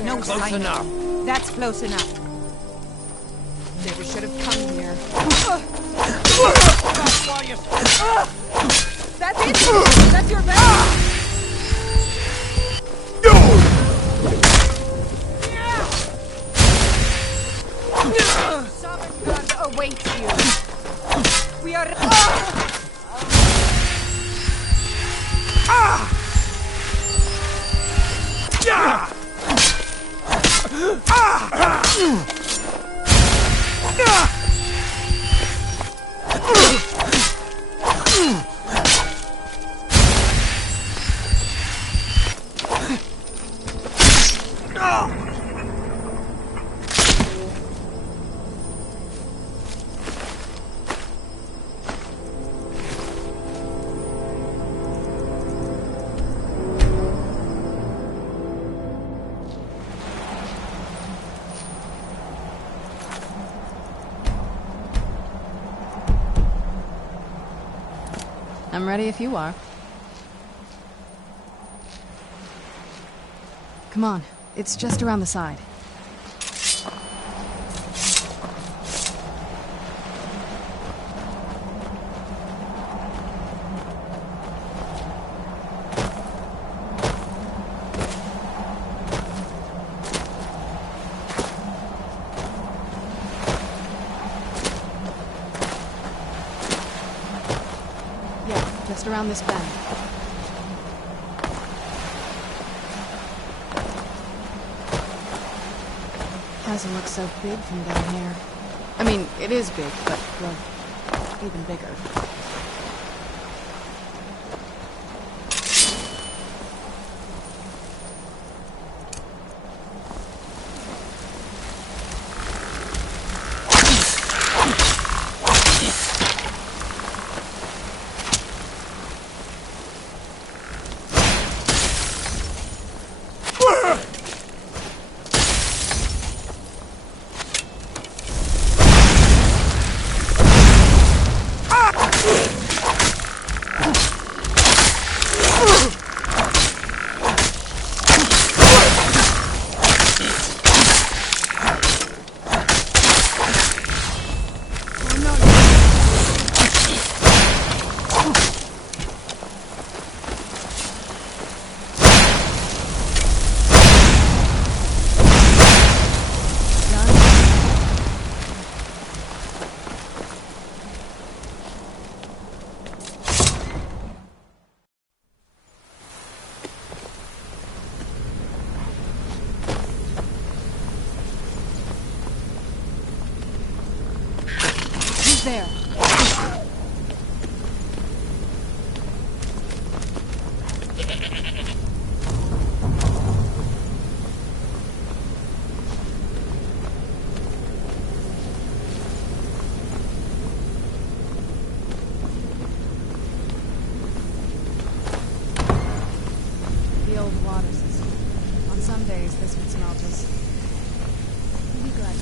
No, Close enough. That's close enough. Never should have come here. That's it? That's your best? Summon God awaits you. We are... I'm ready if you are. Come on, it's just around the side. Just around this bend. Doesn't look so big from down here. I mean, it is big, but well, even bigger. There. The old water system. On some days, this would smell just... You'll be glad.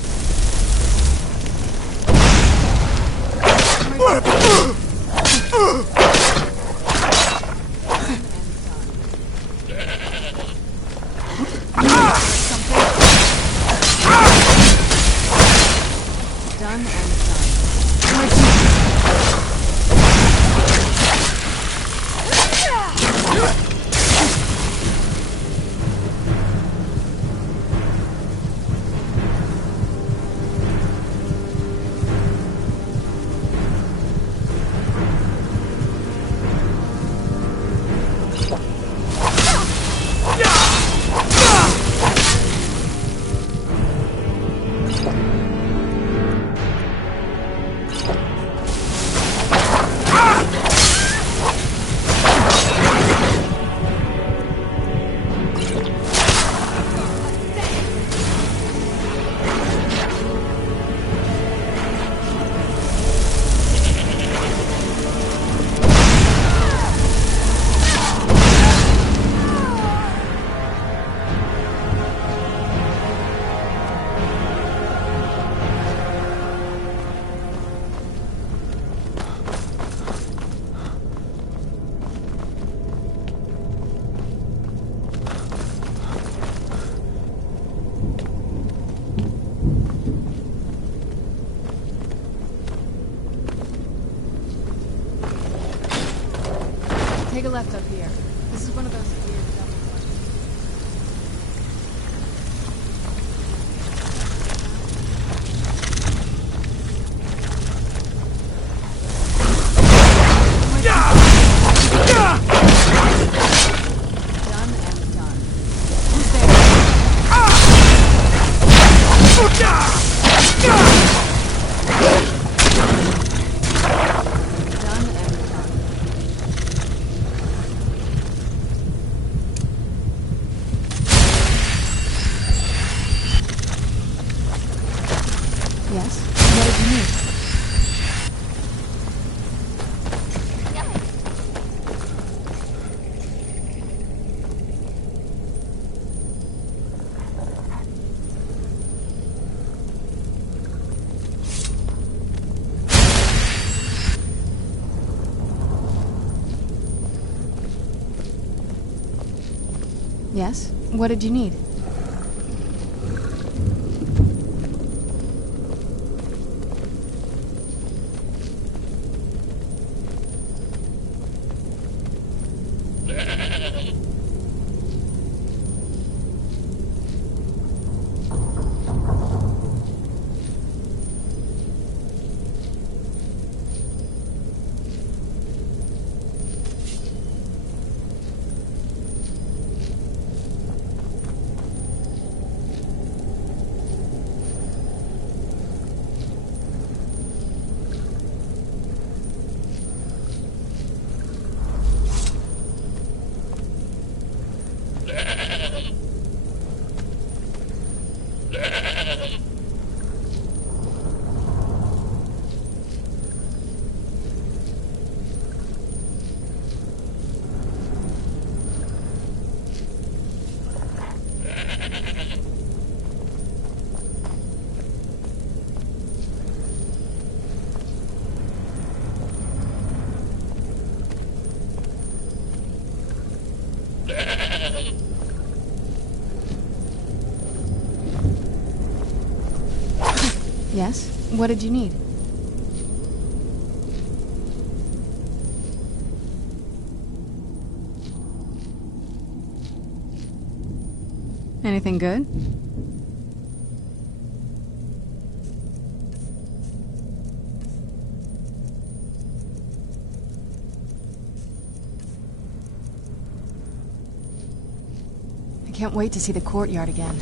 Done and Take a left up here. This is one of those weird double Done and done. Who's there? Done and done. Yes? What did you need? Yes? What did you need? Yes? What did you need? Anything good? I can't wait to see the courtyard again.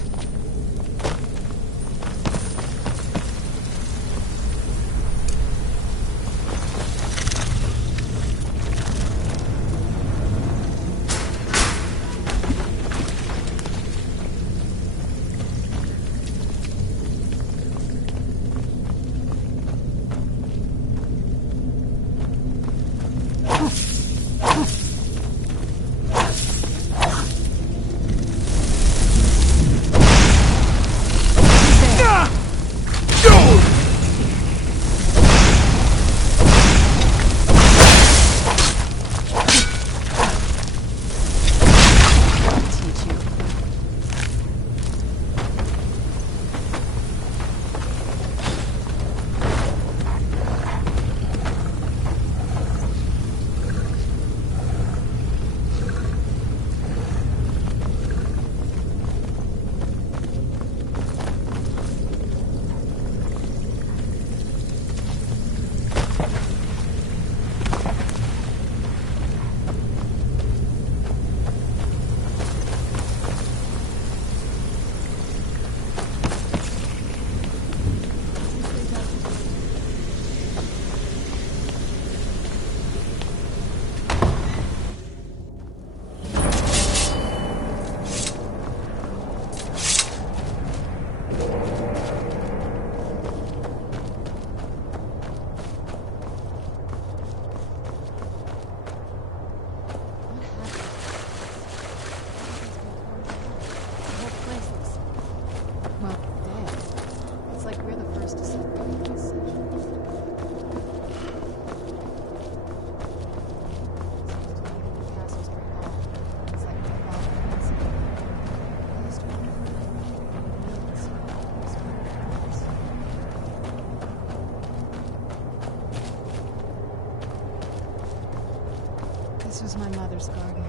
This was my mother's garden.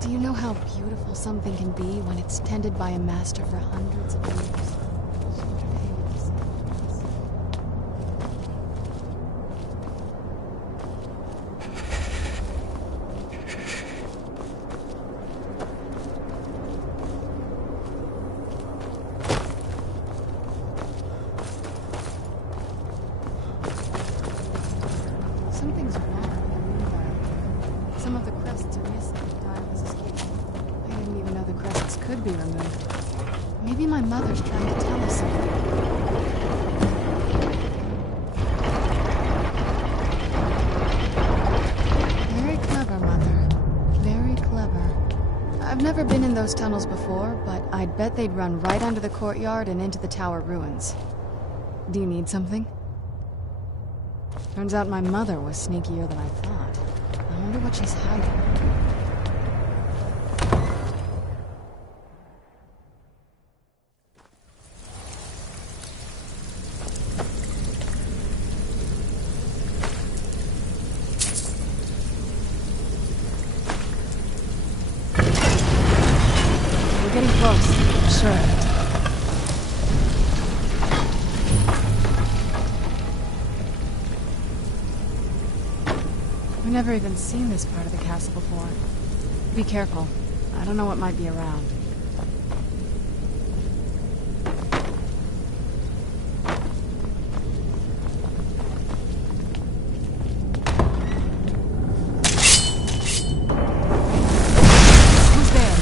Do you know how beautiful something can be when it's tended by a master for hundreds of years? Something's wrong with the moonlight. Some of the crests are missing. The dial has escaped. I didn't even know the crests could be removed. Maybe my mother's trying to tell us something. Very clever, Mother. Very clever. I've never been in those tunnels before, but I'd bet they'd run right under the courtyard and into the tower ruins. Do you need something? Turns out my mother was sneakier than I thought. I wonder what she's hiding. We're getting close. Sure. I've never even seen this part of the castle before. Be careful. I don't know what might be around. Who's there?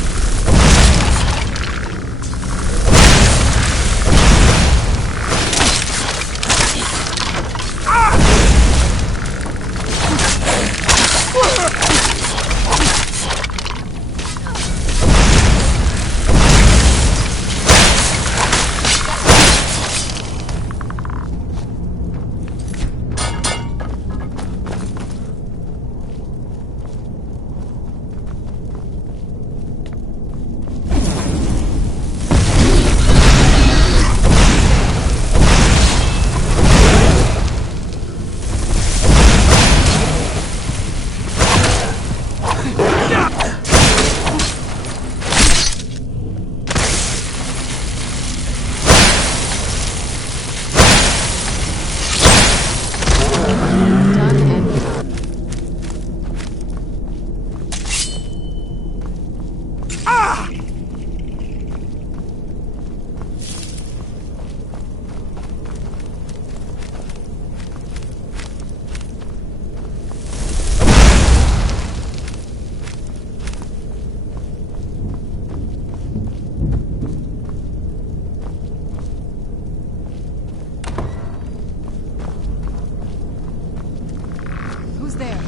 Who's there?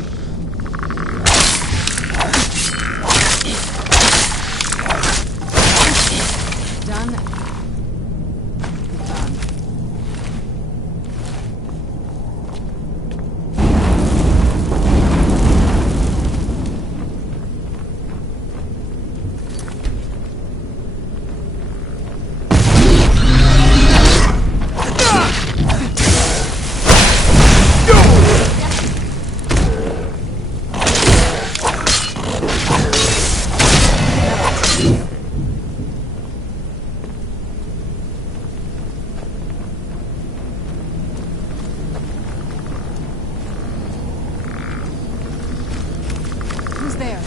Done. Done. Who's there?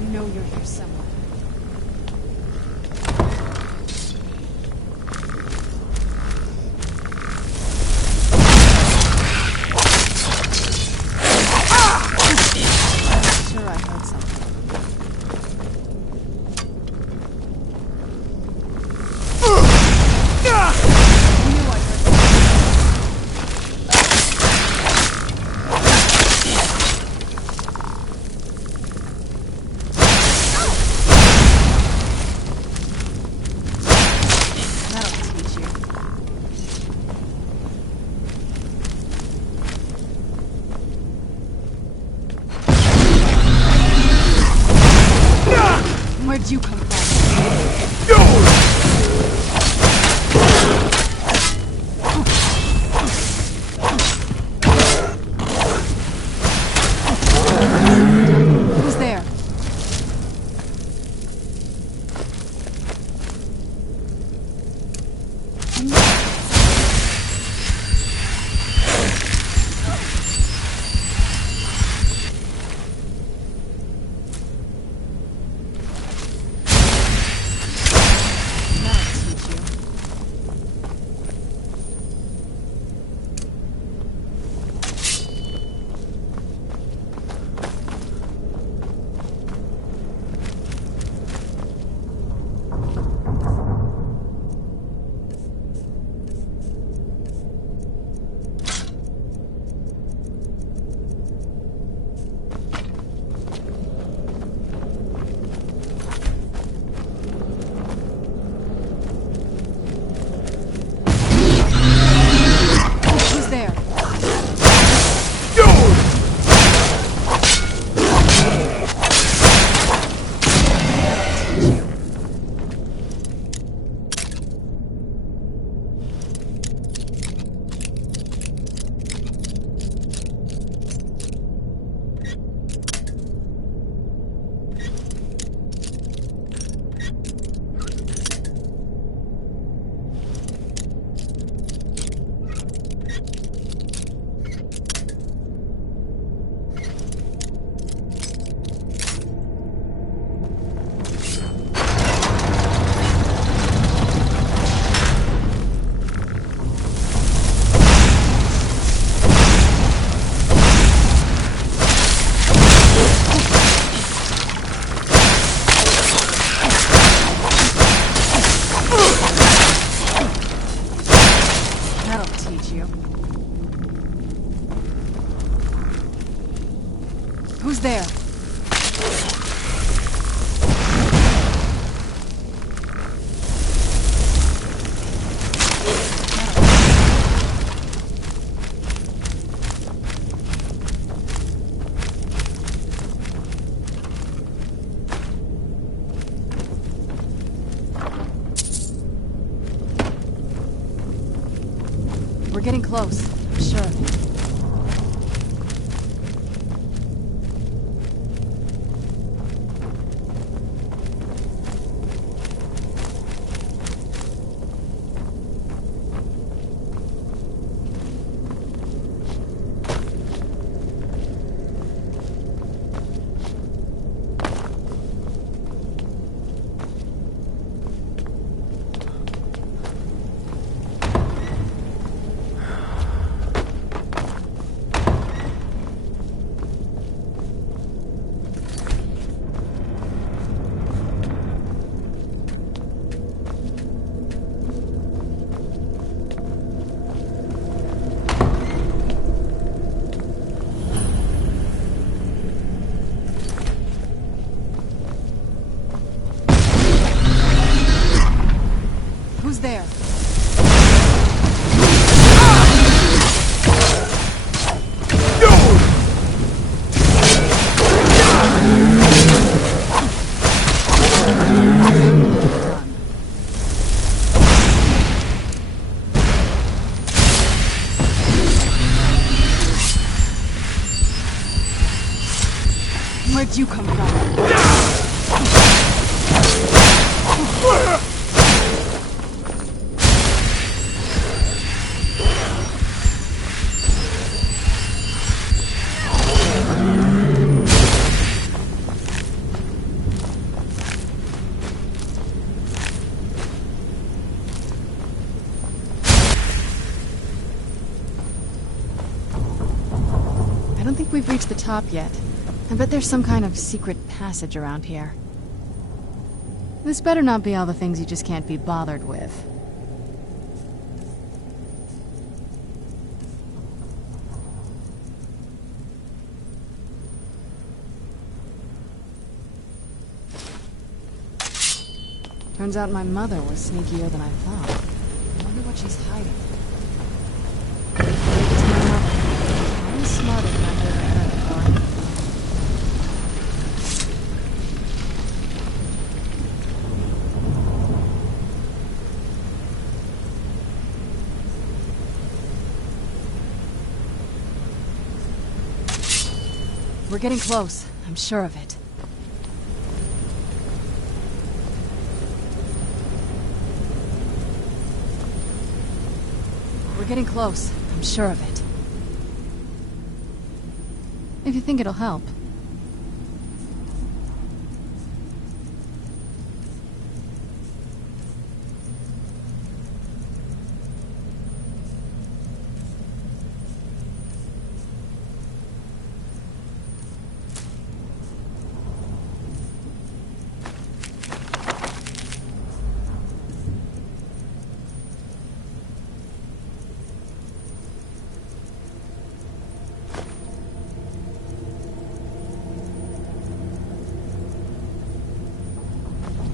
You know you're here somewhere. Sure, I heard something. I knew I heard That'll teach you. Where'd you come from? Who's there? That'll teach you. Who's there? That'll teach you. Who's there? We're getting close. Sure. did you come from? I don't think we've reached the top yet. I bet there's some kind of secret passage around here. This better not be all the things you just can't be bothered with. Turns out my mother was sneakier than I thought. I wonder what she's hiding. I'm smarter than I've ever heard before. We're getting close. I'm sure of it. We're getting close. I'm sure of it. If you think it'll help.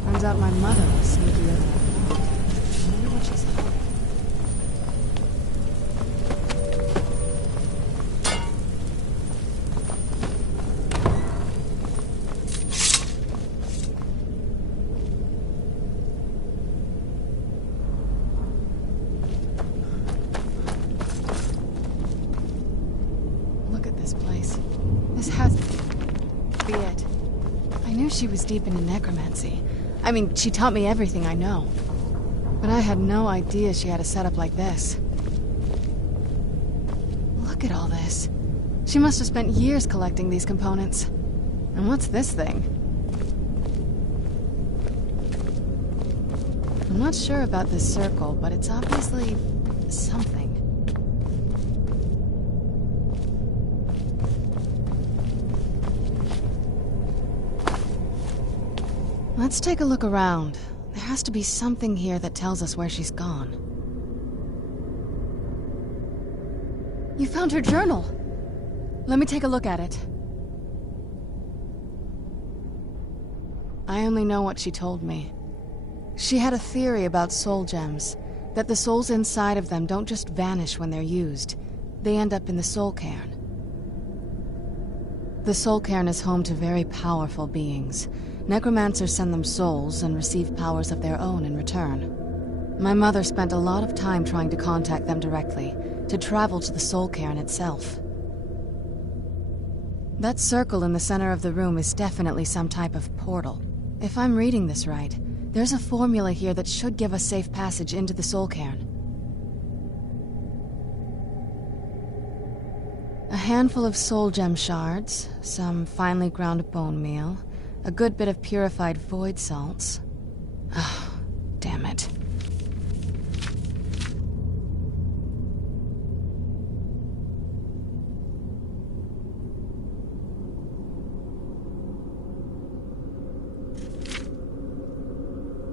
Turns out my mother was sneakier than I thought. I wonder what she's hiding. Look at this place. This has to be it. I knew she was deep into necromancy. I mean, she taught me everything I know. But I had no idea she had a setup like this. Look at all this. She must have spent years collecting these components. And what's this thing? I'm not sure about this circle, but it's obviously something. Let's take a look around. There has to be something here that tells us where she's gone. You found her journal! Let me take a look at it. I only know what she told me. She had a theory about soul gems, that the souls inside of them don't just vanish when they're used. They end up in the soul cairn. The soul cairn is home to very powerful beings. Necromancers send them souls and receive powers of their own in return. My mother spent a lot of time trying to contact them directly, to travel to the soul cairn itself. That circle in the center of the room is definitely some type of portal. If I'm reading this right, there's a formula here that should give us safe passage into the soul cairn. A handful of soul gem shards, some finely ground bone meal, a good bit of purified void salts. Oh, damn it.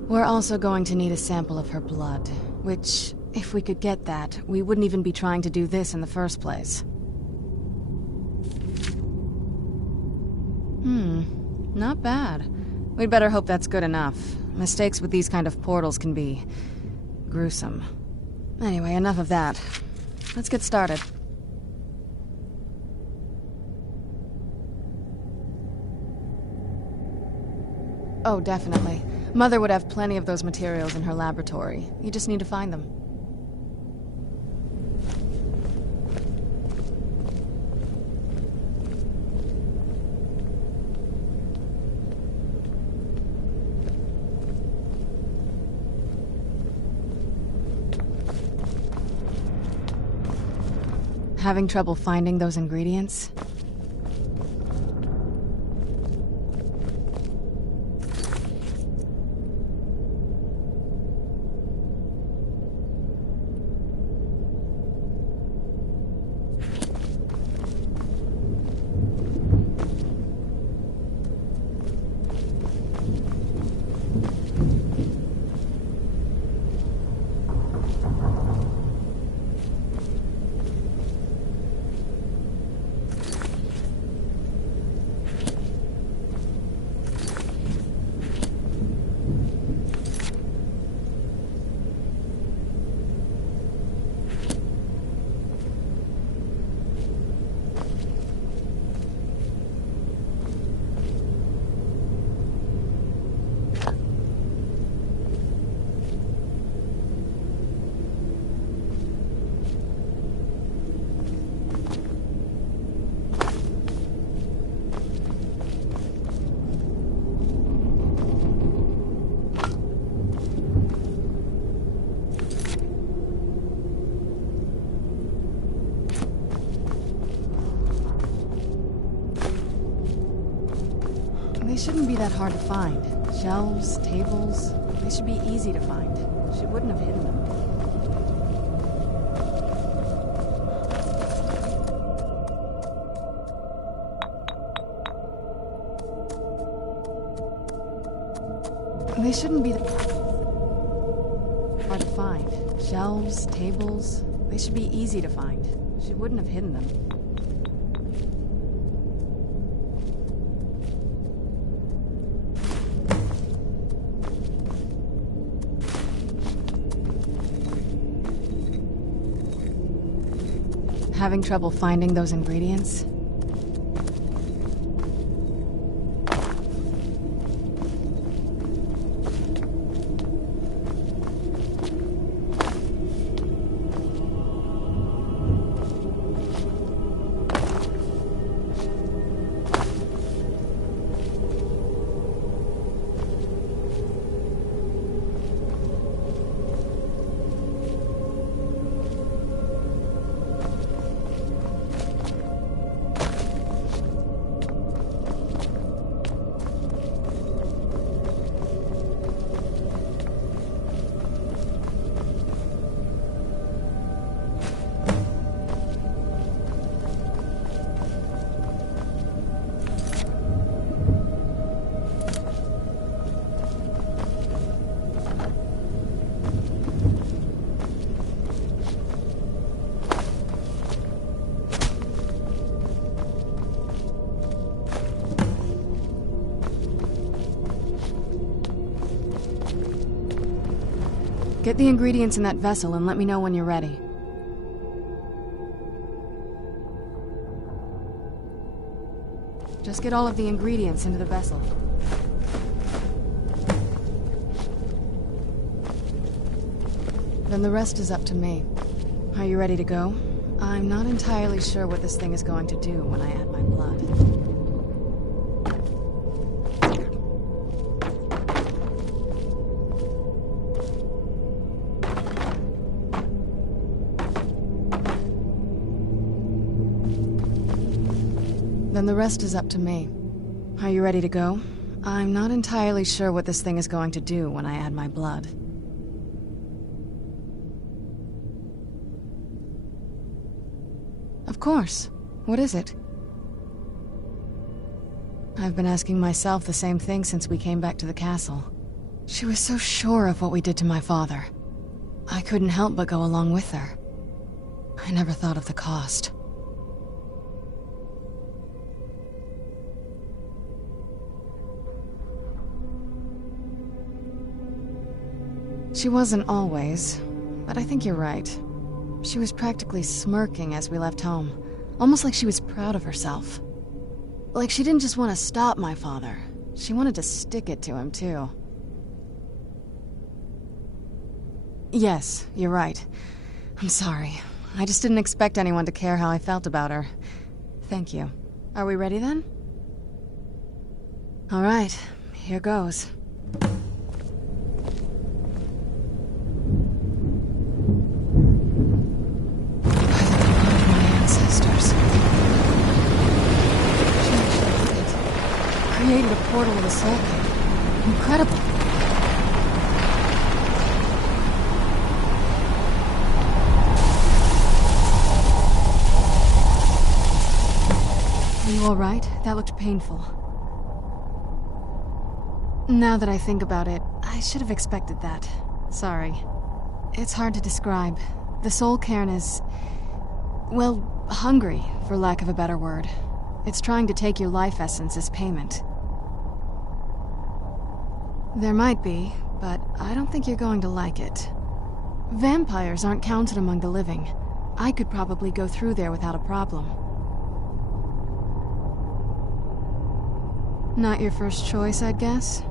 We're also going to need a sample of her blood, which, if we could get that, we wouldn't even be trying to do this in the first place. Not bad. We'd better hope that's good enough. Mistakes with these kind of portals can be gruesome. Anyway, enough of that. Let's get started. Oh, definitely. Mother would have plenty of those materials in her laboratory. You just need to find them. Having trouble finding those ingredients? They shouldn't be that hard to find. Shelves, tables, they should be easy to find. She wouldn't have hidden them. They shouldn't be that hard to find. Shelves, tables, they should be easy to find. She wouldn't have hidden them. Having trouble finding those ingredients? Get the ingredients in that vessel and let me know when you're ready. Just get all of the ingredients into the vessel. Then the rest is up to me. Are you ready to go? I'm not entirely sure what this thing is going to do when I add my blood. Then the rest is up to me. Are you ready to go? I'm not entirely sure what this thing is going to do when I add my blood. Of course. What is it? I've been asking myself the same thing since we came back to the castle. She was so sure of what we did to my father. I couldn't help but go along with her. I never thought of the cost. She wasn't always, but I think you're right. She was practically smirking as we left home, almost like she was proud of herself. Like she didn't just want to stop my father, she wanted to stick it to him too. Yes, you're right. I'm sorry. I just didn't expect anyone to care how I felt about her. Thank you. Are we ready then? All right, here goes. a portal to the Soul Cave. Incredible. Are you alright? That looked painful. Now that I think about it, I should have expected that. Sorry. It's hard to describe. The Soul Cairn is... well, hungry, for lack of a better word. It's trying to take your life essence as payment. There might be, but I don't think you're going to like it. Vampires aren't counted among the living. I could probably go through there without a problem. Not your first choice, I'd guess?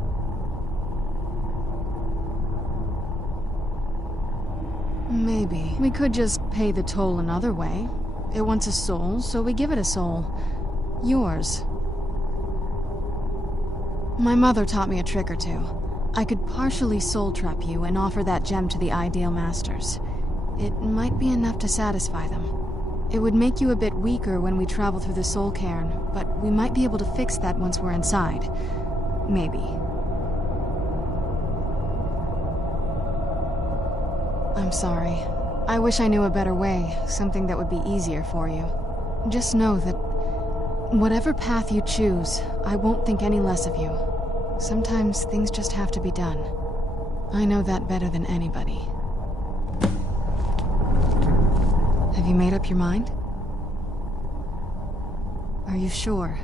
Maybe. We could just pay the toll another way. It wants a soul, so we give it a soul. Yours. My mother taught me a trick or two. I could partially soul trap you and offer that gem to the Ideal Masters. It might be enough to satisfy them. It would make you a bit weaker when we travel through the Soul Cairn, but we might be able to fix that once we're inside. Maybe. I'm sorry. I wish I knew a better way, something that would be easier for you. Just know that whatever path you choose, I won't think any less of you. Sometimes things just have to be done. I know that better than anybody. Have you made up your mind? Are you sure?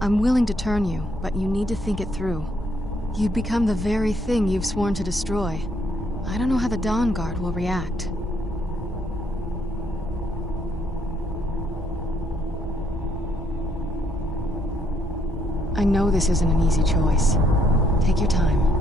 I'm willing to turn you, but you need to think it through. You'd become the very thing you've sworn to destroy. I don't know how the Dawn Guard will react. I know this isn't an easy choice. Take your time.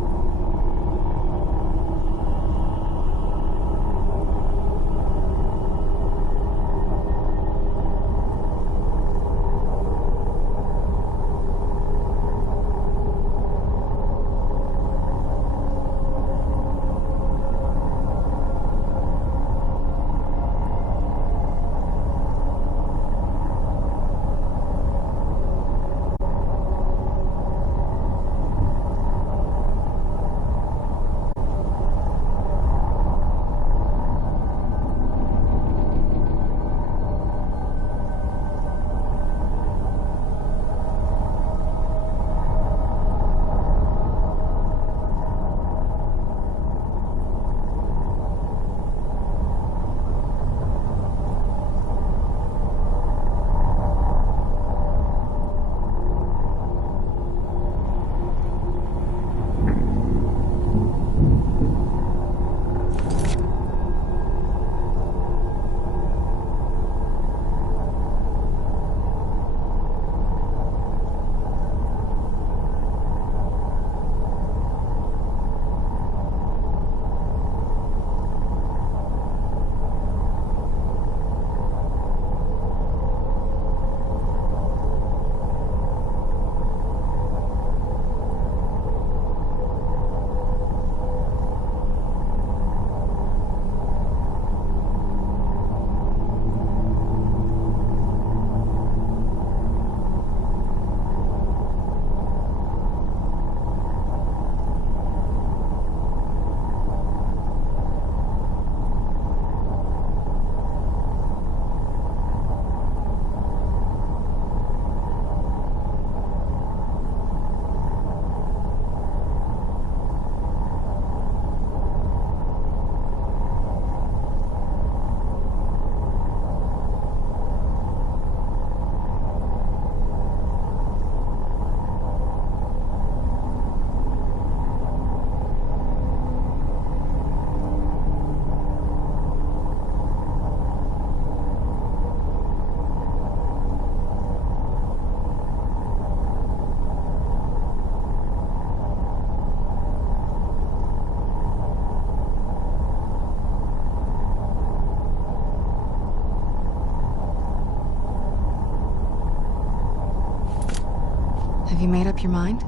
Have you made up your mind?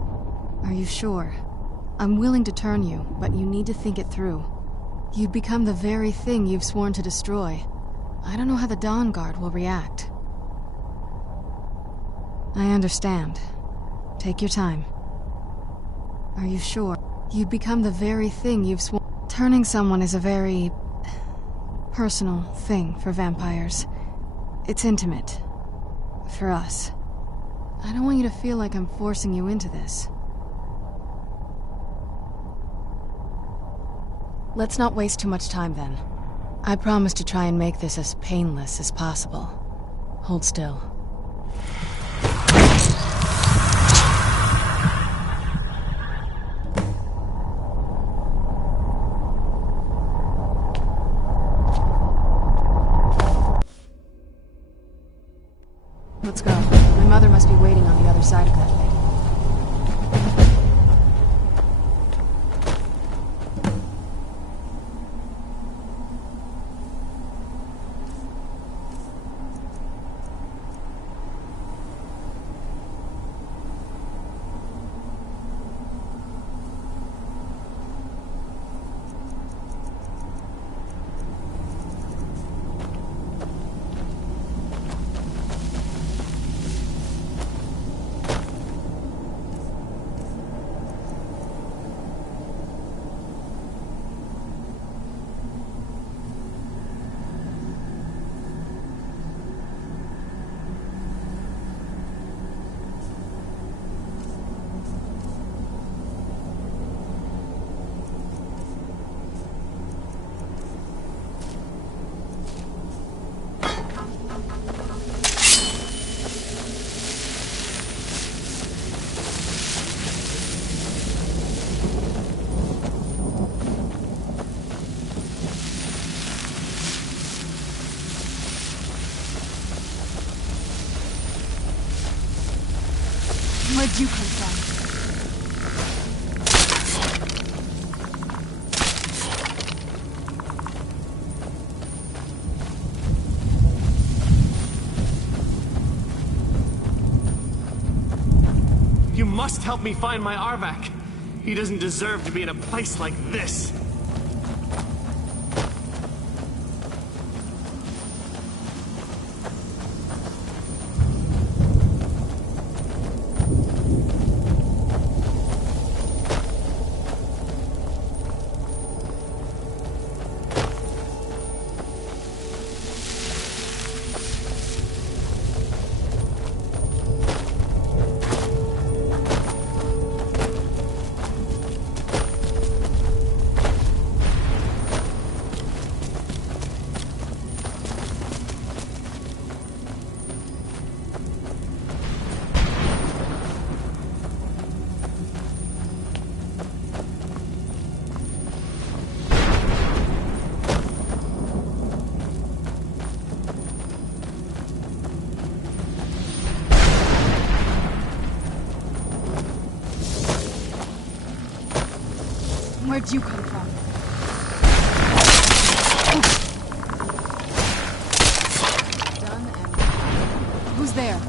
Are you sure? I'm willing to turn you, but you need to think it through. You'd become the very thing you've sworn to destroy. I don't know how the Dawn Guard will react. I understand. Take your time. Are you sure? You'd become the very thing you've sworn. Turning someone is a very personal thing for vampires. It's intimate. For us. I don't want you to feel like I'm forcing you into this. Let's not waste too much time then. I promise to try and make this as painless as possible. Hold still. Let's go. My mother must be waiting on the other side of that thing. Where'd you come from? You must help me find my Arvak. He doesn't deserve to be in a place like this. Where'd you come from? Done and... Who's there?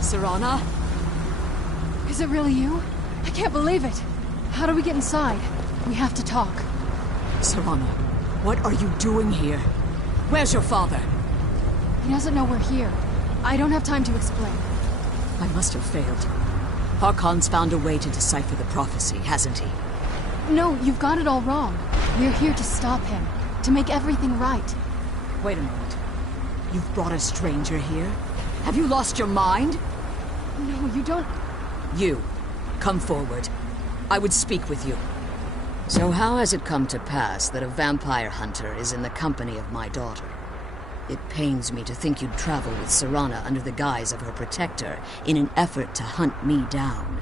Serana? Is it really you? I can't believe it. How do we get inside? We have to talk. Serana, what are you doing here? Where's your father? He doesn't know we're here. I don't have time to explain. I must have failed. Harkon's found a way to decipher the prophecy, hasn't he? No, you've got it all wrong. We're here to stop him. To make everything right. Wait a moment. You've brought a stranger here? Have you lost your mind? No, you don't... You, come forward. I would speak with you. So how has it come to pass that a vampire hunter is in the company of my daughter? It pains me to think you'd travel with Serana under the guise of her protector in an effort to hunt me down.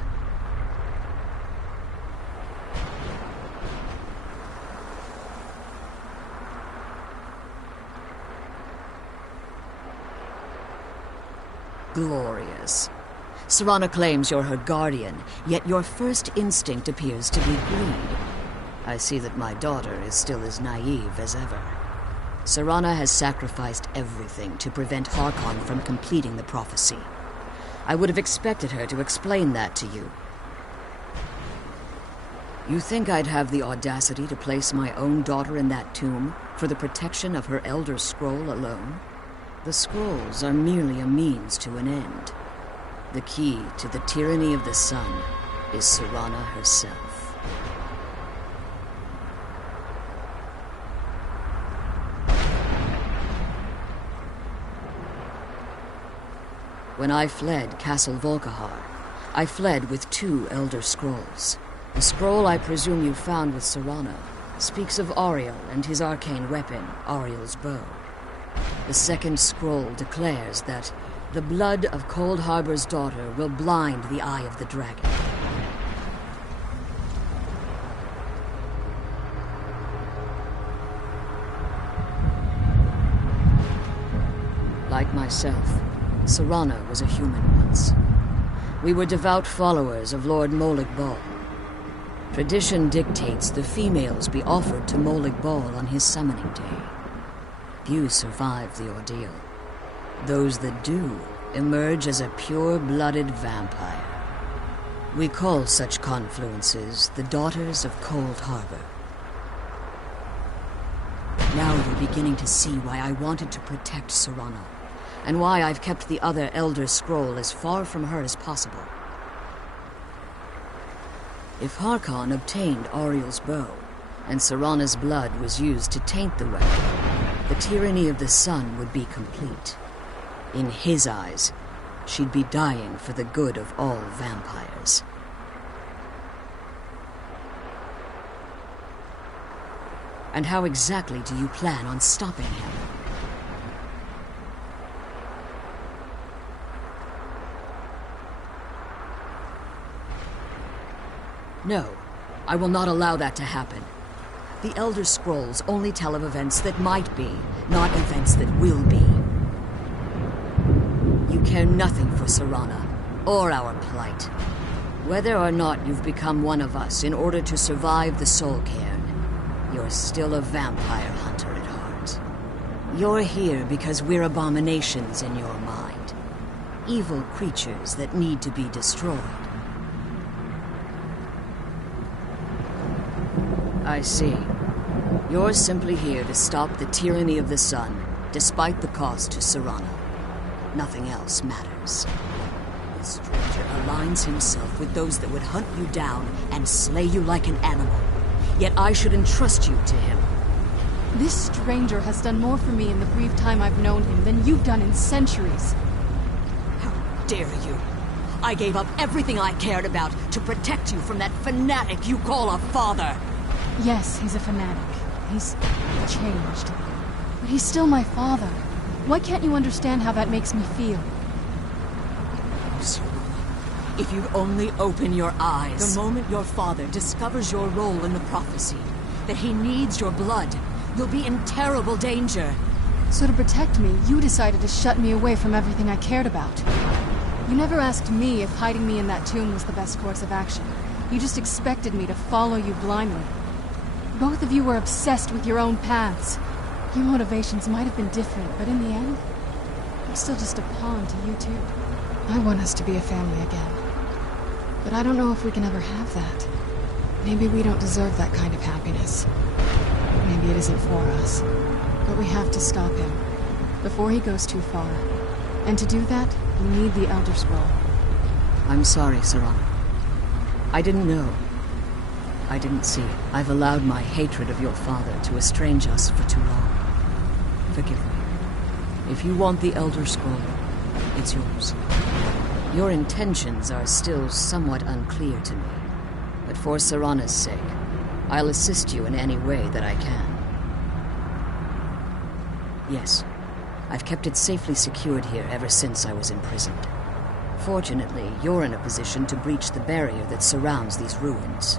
Glorious. Serana claims you're her guardian, yet your first instinct appears to be greed. I see that my daughter is still as naive as ever. Serana has sacrificed everything to prevent Harkon from completing the prophecy. I would have expected her to explain that to you. You think I'd have the audacity to place my own daughter in that tomb for the protection of her Elder Scroll alone? The scrolls are merely a means to an end. The key to the tyranny of the sun is Serana herself. When I fled Castle Volkihar, I fled with 2 Elder Scrolls. The scroll I presume you found with Serana speaks of Ariel and his arcane weapon, Ariel's bow. The second scroll declares that the blood of Cold Harbor's daughter will blind the eye of the dragon. Like myself, Serana was a human once. We were devout followers of Lord Molag Bal. Tradition dictates the females be offered to Molag Bal on his summoning day. Few survive the ordeal. Those that do emerge as a pure-blooded vampire. We call such confluences the Daughters of Cold Harbor. Now you're beginning to see why I wanted to protect Serana, and why I've kept the other Elder Scroll as far from her as possible. If Harkon obtained Ariel's bow, and Serana's blood was used to taint the weapon, the tyranny of the sun would be complete. In his eyes, she'd be dying for the good of all vampires. And how exactly do you plan on stopping him? No, I will not allow that to happen. The Elder Scrolls only tell of events that might be, not events that will be. You care nothing for Serana, or our plight. Whether or not you've become one of us in order to survive the Soul Cairn, you're still a vampire hunter at heart. You're here because we're abominations in your mind. Evil creatures that need to be destroyed. I see. You're simply here to stop the tyranny of the sun, despite the cost to Serana. Nothing else matters. This stranger aligns himself with those that would hunt you down and slay you like an animal. Yet I should entrust you to him. This stranger has done more for me in the brief time I've known him than you've done in centuries. How dare you? I gave up everything I cared about to protect you from that fanatic you call a father. Yes, he's a fanatic. He's changed. But he's still my father. Why can't you understand how that makes me feel? If you'd only open your eyes. The moment your father discovers your role in the prophecy, that he needs your blood, you'll be in terrible danger. So to protect me, you decided to shut me away from everything I cared about. You never asked me if hiding me in that tomb was the best course of action. You just expected me to follow you blindly. Both of you were obsessed with your own paths. Your motivations might have been different, but in the end, I'm still just a pawn to you two. I want us to be a family again. But I don't know if we can ever have that. Maybe we don't deserve that kind of happiness. Maybe it isn't for us. But we have to stop him, before he goes too far. And to do that, we need the Elder Scroll. I'm sorry, Serana. I didn't know. I didn't see. I've allowed my hatred of your father to estrange us for too long. Forgive me. If you want the Elder Scroll, it's yours. Your intentions are still somewhat unclear to me, but for Serana's sake, I'll assist you in any way that I can. Yes, I've kept it safely secured here ever since I was imprisoned. Fortunately, you're in a position to breach the barrier that surrounds these ruins.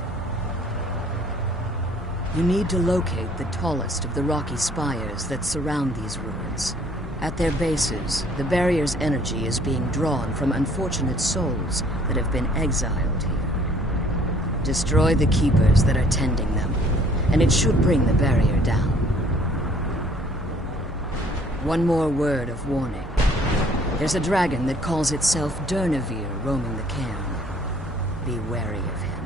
You need to locate the tallest of the rocky spires that surround these ruins, At their bases, the barrier's energy is being drawn from unfortunate souls that have been exiled here. Destroy the keepers that are tending them, and it should bring the barrier down. One more word of warning. There's a dragon that calls itself Durnevere roaming the cairn. Be wary of him.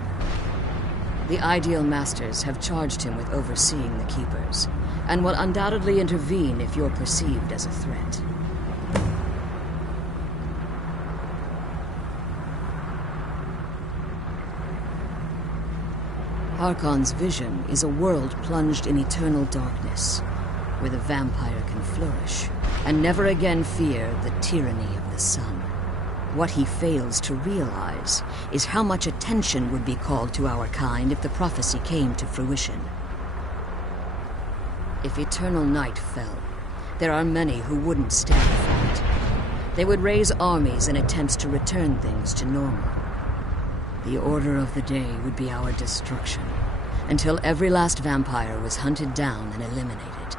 The Ideal Masters have charged him with overseeing the keepers, and will undoubtedly intervene if you're perceived as a threat. Harkon's vision is a world plunged in eternal darkness, where the vampire can flourish, and never again fear the tyranny of the sun. What he fails to realize is how much attention would be called to our kind if the prophecy came to fruition. If eternal night fell, there are many who wouldn't stand for it. They would raise armies in attempts to return things to normal. The order of the day would be our destruction, until every last vampire was hunted down and eliminated.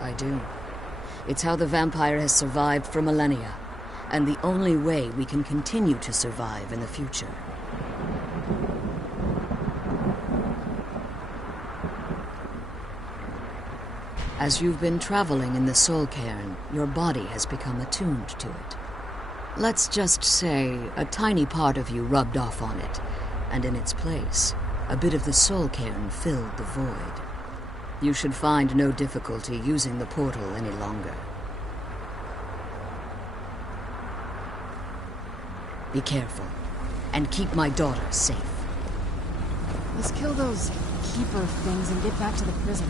I do. It's how the vampire has survived for millennia, and the only way we can continue to survive in the future. As you've been traveling in the Soul Cairn, your body has become attuned to it. Let's just say a tiny part of you rubbed off on it, and in its place, a bit of the Soul Cairn filled the void. You should find no difficulty using the portal any longer. Be careful, and keep my daughter safe. Let's kill those keeper things and get back to the prison.